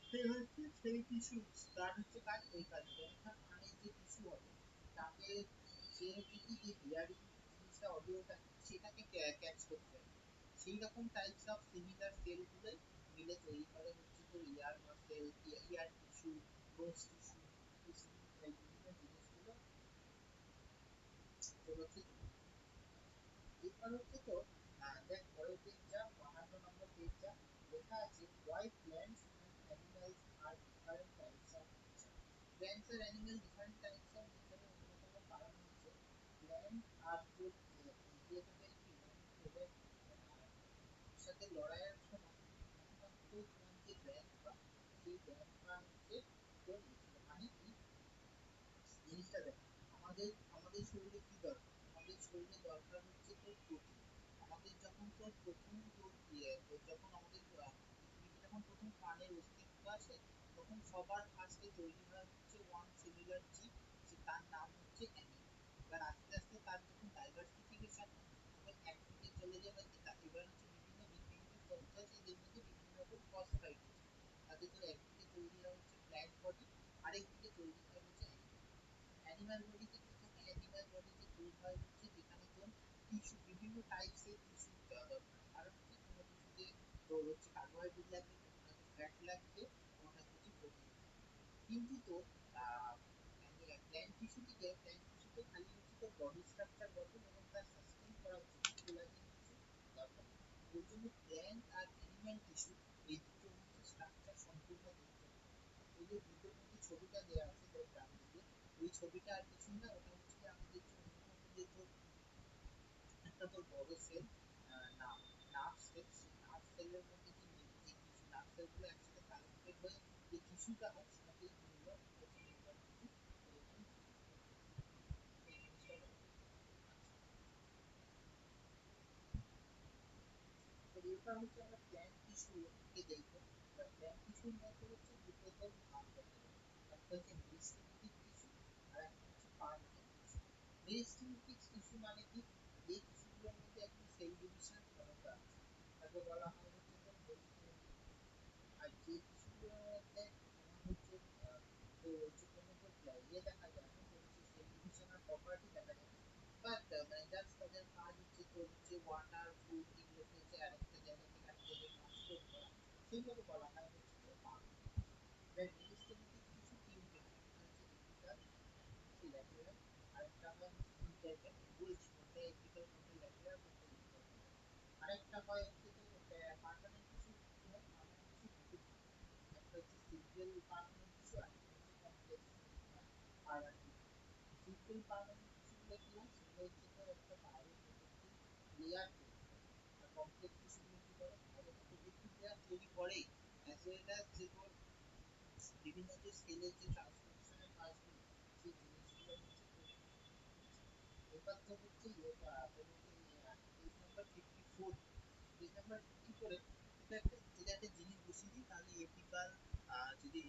সে হচ্ছে সেই টিস্যু তার হচ্ছে কাজ ওই কাজ। যেমন ধর কানের যে টিস্যু হবে তাকে সে হচ্ছে কি যে হিয়ারিং জিনিসটা অডিওটা সেটাকে ক্যাচ করতে হবে। সেই রকম টাইপস অফ সিমিলার সেল গুলোই মিলে তৈরি করে হচ্ছে তোর ইয়ার মাসেল, ইয়ার টিস্যু, নোজ টিস্যু, এই বিভিন্ন জিনিসগুলো তোর হচ্ছে তৈরি। এরপর হচ্ছে তো দেখ পরের পেজটা 52 নম্বর পেজটা লেখা আছে why plants and animals are different types of nature. Plants and animals different types of nature এর অন্যতম কারণ হচ্ছে প্ল্যান্ট আর তোর যে তোদের কি তোদের সাথে লড়াইয়ের সময় একমাত্র তোমার যে গ্র্যান্ডপা সেই গ্র্যান্ডপা হচ্ছে তোর মানে কি জিনিসটা দেখ। আমাদের আমাদের শরীরে কি দরকার, আমাদের শরীরে দরকার হচ্ছে তোর প্রোটিন। আমাদের যখন তোর প্রথম তোর তোর যখন আমাদের পৃথিবীতে যখন প্রথম প্রাণের অস্তিত্ব আসে তখন সবার ফার্স্টে তৈরি হয় হচ্ছে ওয়ান সেলুলার জীব, যে তার নাম হচ্ছে অ্যানিম। এবার আস্তে আস্তে তার যখন ডাইভার্সিফিকেশন হয় তখন একদিকে চলে যাবে এবার হচ্ছে বিভিন্ন বিভিন্ন তথ্য আছে এদের মধ্যে বিভিন্ন রকম ফসফাইড আছে। তাদের তোর একদিকে তৈরি হয় হচ্ছে প্ল্যান্ট বডি, আরেকদিকে তৈরি হয় হচ্ছে অ্যানিমাল বডিতে কি থাকে, অ্যানিমাল বডিতে তৈরি হয় হচ্ছে যেখানে তোর টিস্যু বিভিন্ন টাইপসের টিস্যু দরকার। কারণ কি কোনো টিস্যুতে তোর হচ্ছে কার্বোহাইড্রেট লাগবে, কোনোটাতে ফ্যাট লাগবে, কোনোটাতে হচ্ছে প্রোটিন। কিন্তু তোর প্ল্যান্ট টিস্যুতে খালি হচ্ছে তোর বডি স্ট্রাকচার গঠন এবং তার সাস্টেইন করার জন্য কোলাজেন টিস্যু দরকার। ওই জন্য প্ল্যান্ট আর অ্যানিমাল টিস্যু এই দুটো হচ্ছে স্ট্রাকচার সম্পূর্ণ ডিফারেন্ট। এই যে দুটোর মধ্যে ছবিটা দেওয়া আছে দেখ ডান দিকে, ওই ছবিটা আর কিছু না, ওটা হচ্ছে আমাদের যে অন্যতম যে তোর একটা তোর বড় সেল নার্ভ নার্ভ সেল, সেই নার্ভ সেলের মধ্যে যে টিস্যু নার্ভ সেলগুলো একসাথে কানেক্টেড হয়ে যে টিস্যুটা হয় সেটাকেই নিউরন হচ্ছে নিউরন টিস্যু এরকম এই জিনিসটা বলা হয়। তো এরপর হচ্ছে আমরা প্ল্যান্ট টিস্যু কে দেখবো। প্ল্যান্ট টিস্যুর মধ্যে হচ্ছে দুটো তোর ভাগ দেখা যায়, একটা হচ্ছে মেরিস্টেমেটিক টিস্যু আর একটা হচ্ছে পার্মানেন্ট টিস্যু। মেরিস্টেমেটিক টিস্যু মানে কি, এই টিস্যুগুলোর মধ্যে একদম সেল ডিভিশন ক্ষমতা আছে, তাকে বলা হয় হচ্ছে তোর মেরিস্টেমেটিক। আর যে টিস্যুগুলোর মধ্যে তোমার হচ্ছে তোর হচ্ছে কোনো তোর ইয়ে দেখা যায় না, তোর হচ্ছে সেল ডিভিশনের প্রপার্টি দেখা যায় না, বাট মানে জাস্ট তাদের কাজ হচ্ছে তোর হচ্ছে ওয়াটার ফুড এগুলোকে হচ্ছে আরেকটা জায়গা থেকে আরেক জায়গায় ট্রান্সপোর্ট করা, সেইগুলোকে বলা হয় হচ্ছে তোর পার্মানেন্ট। এবার মেরিস্টেমেটিক টিস্যু তিনটে হয়, একটা হচ্ছে এপিকাল, একটা হচ্ছে ল্যাটেরাল, আরেকটা হয় হচ্ছে ইন্টারক্যাল। বলছি কোনটা এপিকাল কোনটা ল্যাটেরাল কোনটা ইন্টারক্যাল। আরেকটা হয় হচ্ছে তো পার্মানেন্ট টিস্যু কি হয়, পার্মানেন্ট টিস্যু দুটো ভাগ হয়, একটা হচ্ছে সিম্পল পার্মানেন্ট টিস্যু আর একটা হচ্ছে complex permanent tissue. Simple permanent tissue গুলো কি হয়, সেগুলো হচ্ছে তো একটা বাইরে প্রোটেক্টিভ লেয়ার তৈরি করে। আর কমপ্লেক্স টিস্যু গুলো কি করে, বাইরে তো প্রোটেক্টিভ লেয়ার তৈরি করেই, অ্যাজ ওয়েল অ্যাজ যে তোর বিভিন্ন যে সেলের যে ট্রান্সক্রিপশনের কাজগুলো সেই জিনিসগুলো হচ্ছে করে। এবার তো হচ্ছে ইয়েটা তোর হচ্ছে পেজ নাম্বার 54, পেজ নাম্বার 54 এটা একটা জিনিস বসিয়ে দিই তাহলে এপিকাল যদি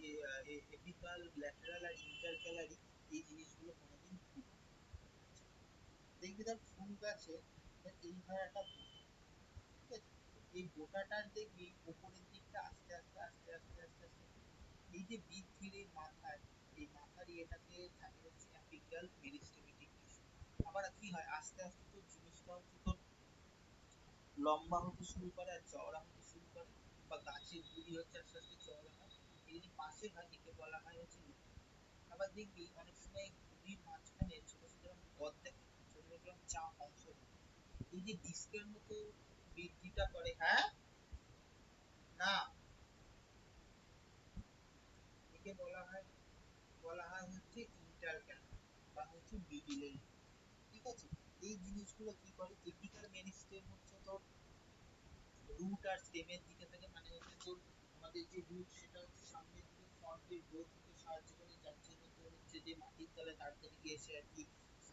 এপিকাল ল্যাটেরাল আর ইন্টারক্যালারি এই জিনিসগুলো কোনোদিন ভুল হবে না। দেখবি ধর ফুল গাছে এই হয় একটা বোটা, ঠিক আছে, এই বোটাটার দেখবি উপরের দিকটা আস্তে আস্তে আস্তে আস্তে আস্তে আস্তে এই যে বৃদ্ধির এই মাথায়, এই মাথার ইয়েটাকে থাকে হচ্ছে অ্যাপিক্যাল মেরিস্টেমেটিক টিস্যু। আবার কি হয়, আস্তে আস্তে তো জিনিসটা হচ্ছে তোর লম্বা হতে শুরু করে আর চওড়া হতে শুরু করে, বা গাছের গুড়ি হচ্ছে আস্তে আস্তে চওড়া হয়। এই যদি পাশে হয় একে বলা হয় হচ্ছে লোম। আবার দেখবি অনেক সময় গুড়ির মাঝখানে ছোট ছোট এরকম পদ দেখে, ছোট ছোট এরকম চাপ অংশ দেখে, এই যে ডিস্কের মতো বৃদ্ধিটা করে। হ্যাঁ, না, একে বলা হয় হচ্ছে ইন্টারক্যানাল বা হচ্ছে মিডিলের। ঠিক আছে, এই জিনিসগুলো কি করে, এপিক্যাল মেরিস্টেম হচ্ছে তোর রুট আর স্টেমের দিকে থাকে, মানে হচ্ছে তোর আমাদের যে রুট সেটা হচ্ছে সামনের দিকে ফ্রন্টের গ্রোথ হতে সাহায্য করে, যার জন্য তোর হচ্ছে যে মাটির তলে তাড়াতাড়ি গিয়ে এসে আর কি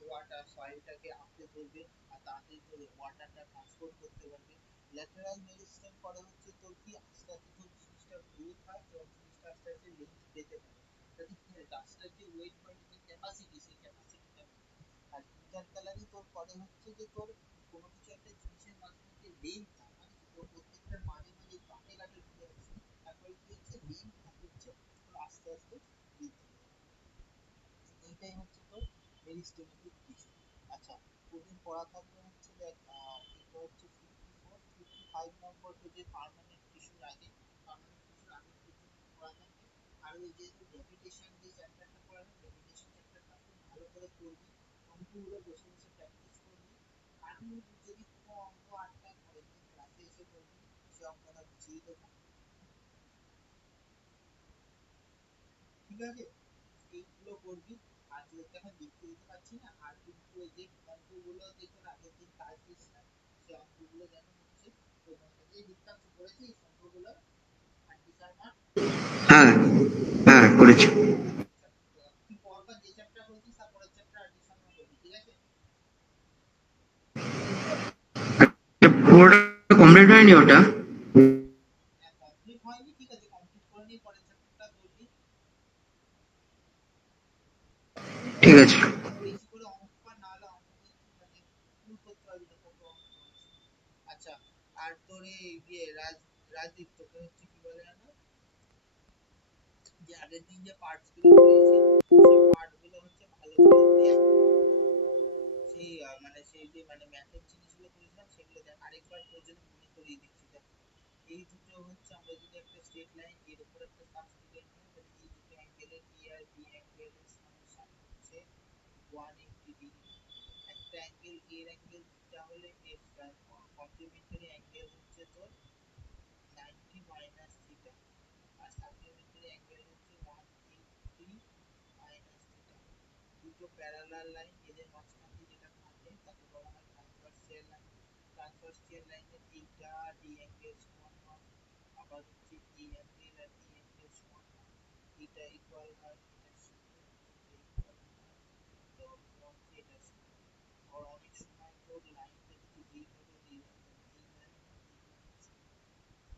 ওয়াটার সয়েলটাকে আঁকড়ে ধরবে আর তাড়াতাড়ি তোর ওয়াটারটা ট্রান্সপোর্ট করতে পারবে। ল্যাটেরাল মেরিস্টেম করে হচ্ছে তোর কি আস্তে আস্তে তোর জিনিসটা গ্রোথ হয় এবং জিনিসটা আস্তে আস্তে লেন্থ পেতে থাকে, যাতে কি হয় গাছটার যে ওয়েট বা যে ক্যাপাসিটি সেই ক্যাপাসিটিটা বাড়ে। আর ইন্টারকালারই তোর করে হচ্ছে যে তোর কোনো কিছু একটা জিনিসের মাঝখানে যে লেন্থ, মানে কি তোর প্রত্যেকটার মাঝে মাঝে গাঁটে গাঁটে ঢুকে যাচ্ছে, তারপরে কি হচ্ছে লেন্থটা হচ্ছে তোর আস্তে আস্তে বৃদ্ধি পায়। এইটাই হচ্ছে তোর মেরিস্টেমেটিক টিস্যু। আচ্ছা, প্রতিদিন পড়া থাকবে হচ্ছে দেখ, এটা হচ্ছে 55 নম্বর পেজে পার্মানেন্ট টিস্যুর আগে, পার্মানেন্ট টিস্যুর আগের পর্যন্ত পড়া থাকবে। আর ওই যে গ্র্যাভিটেশন যে চ্যাপ্টারটা পড়াবে, গ্র্যাভিটেশন চ্যাপ্টারটা খুব ভালো করে পড়বি, অঙ্কগুলো বসে বসে প্র্যাকটিস করবি। আমি যদি কোনো অঙ্ক আটকায় পরের দিন ক্লাসে এসে বলবি, সে অঙ্কটা বুঝিয়ে দেবো। ঠিক আছে, এইগুলো করবি। আর যেহেতু এখন লিখতে দিতে পারছি না, আর কিন্তু ওই যে অঙ্কগুলো যে তোর আগের দিন কাজ দিস না, সেই অঙ্কগুলো যেন হচ্ছে তোর মনে যে লিখতাম করেছিস অঙ্কগুলো 25 মার্ক। হ্যাঁ, হ্যাঁ করেছি। তুই পরপর যে চ্যাপ্টার বলছিস তার পরের চ্যাপ্টার 25 মার্ক বলবি, ঠিক আছে? পুরোটা কমপ্লিট হয়নি ওটা। হ্যাঁ, কমপ্লিট হয়নি, ঠিক আছে, কমপ্লিট করে নিয়ে পরের চ্যাপ্টারটা বলবি। ঠিক আছে। বেশি করে অঙ্ক কর, না হলে অঙ্ক কিন্তু মানে ফুল করতে পারবি না, কত অঙ্ক আছে। আচ্ছা, আর তোর এই ইয়ে রাজদীপ তোকে হচ্ছে কি বলে জানো, যে আগের দিন যে পার্টস গুলো করিয়েছি সেই পার্ট গুলো হচ্ছে ভালো করে দেখ। সেই মানে সেই যে মানে ম্যাথের জিনিসগুলো করেছিলাম সেগুলো দেখ আরেকবার, তোর জন্য মনে করিয়ে দিচ্ছি দেখ। এই দুটো হচ্ছে আমরা যদি একটা স্ট্রেট লাইন এর উপর একটা সাবস্টিটিউট নিই, তাহলে এই দুটো অ্যাঙ্গেলের এ আর বি অ্যাঙ্গেলের সামেশন হচ্ছে 180 ডিগ্রি। একটা অ্যাঙ্গেল এর অ্যাঙ্গেল থিটা হলে এর কমপ্লিমেন্টারি অ্যাঙ্গেল হচ্ছে তোর 90 মাইনাস থিটা, আর সাপ্লিমেন্টারি অ্যাঙ্গেল হচ্ছে 180 মাইনাস থিটা। দুটো প্যারালাল লাইন, এদের মাঝখান দিয়ে যেটা কাটে তাকে বলা হয় ট্রান্সভার্সিয়াল লাইন। ট্রান্সভার্সিয়াল লাইনের এইটা ডি অ্যাঙ্গেল সমান হয়, আবার হচ্ছে এই অ্যাঙ্গেল আর এই অ্যাঙ্গেল সমান হয়, এটা ইকুয়াল হয় এটার সাথে, এটা ইকুয়াল হয় এটা হচ্ছে এটার সাথে। আর অনেক সময় তোর লাইনটা যদি এইভাবে দিয়ে দেয় তাহলে এই লাইন আর এই লাইন সমান,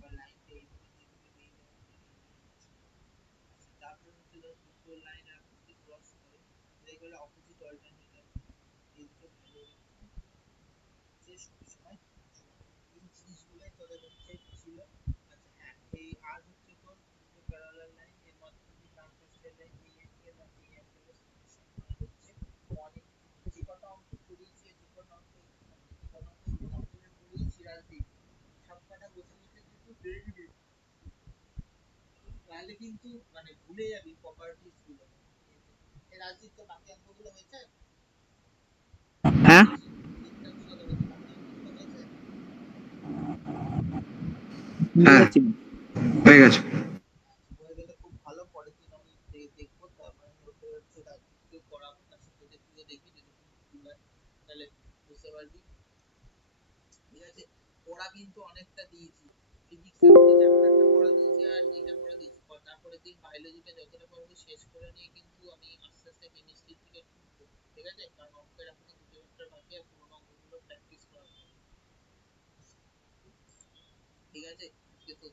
বা লাইনটা এইভাবে দিয়ে দিলে এই লাইন আর এই লাইন সমান। আচ্ছা, তারপরে হচ্ছে ধর দুটো লাইন আর যদি ক্রস করে এটাকে বলে অপোজিট অল্টারনেট অ্যাঙ্গেল। এই দুটো ভ্যালু হচ্ছে সবসময় সমান। এই জিনিসগুলোই তোদের হচ্ছে ছিল। আচ্ছা হ্যাঁ, এই আর হচ্ছে তোর দুটো প্যারালাল লাইন এর মাঝখানে যে ট্রান্সভার্সাল লাইন এই অ্যাঙ্গেল আর এই অ্যাঙ্গেলের সামেশন হয় হচ্ছে অনেক। যে কটা অঙ্ক করিয়েছি, যে কটা অঙ্ক যে কটা অঙ্ক এক্সাম্পলের করিয়েছি রাজদীপ, সব কটা বসে বসে কিন্তু দেখবি, তাহলে কিন্তু মানে ভুলে যাবি প্রপার্টিজ গুলো। এই রাজদীপ তো বাকি অঙ্কগুলো হয়েছে, হ্যাঁ, তিনটা অঙ্ক কথা বলছি, বাকি অঙ্কগুলো হয়েছে? হ্যাঁ হয়ে গেছে। হয়ে গেলে খুব ভালো, পরের দিন আমি দেখবো, তারপরে আমি ওকে হচ্ছে রাজদীপকেও করাবো, তার সাথে যে তুইও দেখবি, যদি কোনো ভুল হয় তাহলে বুঝতে পারবি। ঠিক আছে, পড়া কিন্তু অনেকটা দিয়েছি, ফিজিক্সের পুরো চ্যাপ্টারটা পড়া দিয়েছি আর এটা পড়া দিয়েছি, তারপরের দিন বায়োলজিটা যতটা পারবো শেষ করে নিয়ে কিন্তু আমি আস্তে আস্তে কেমিস্ট্রির দিকে ঢুকবো। ঠিক আছে, কারণ অঙ্কের এখনো দুটো চ্যাপ্টার বাকি আর পুরোনো অঙ্কগুলো প্র্যাকটিস করা। ঠিক আছে, আজকে তোদের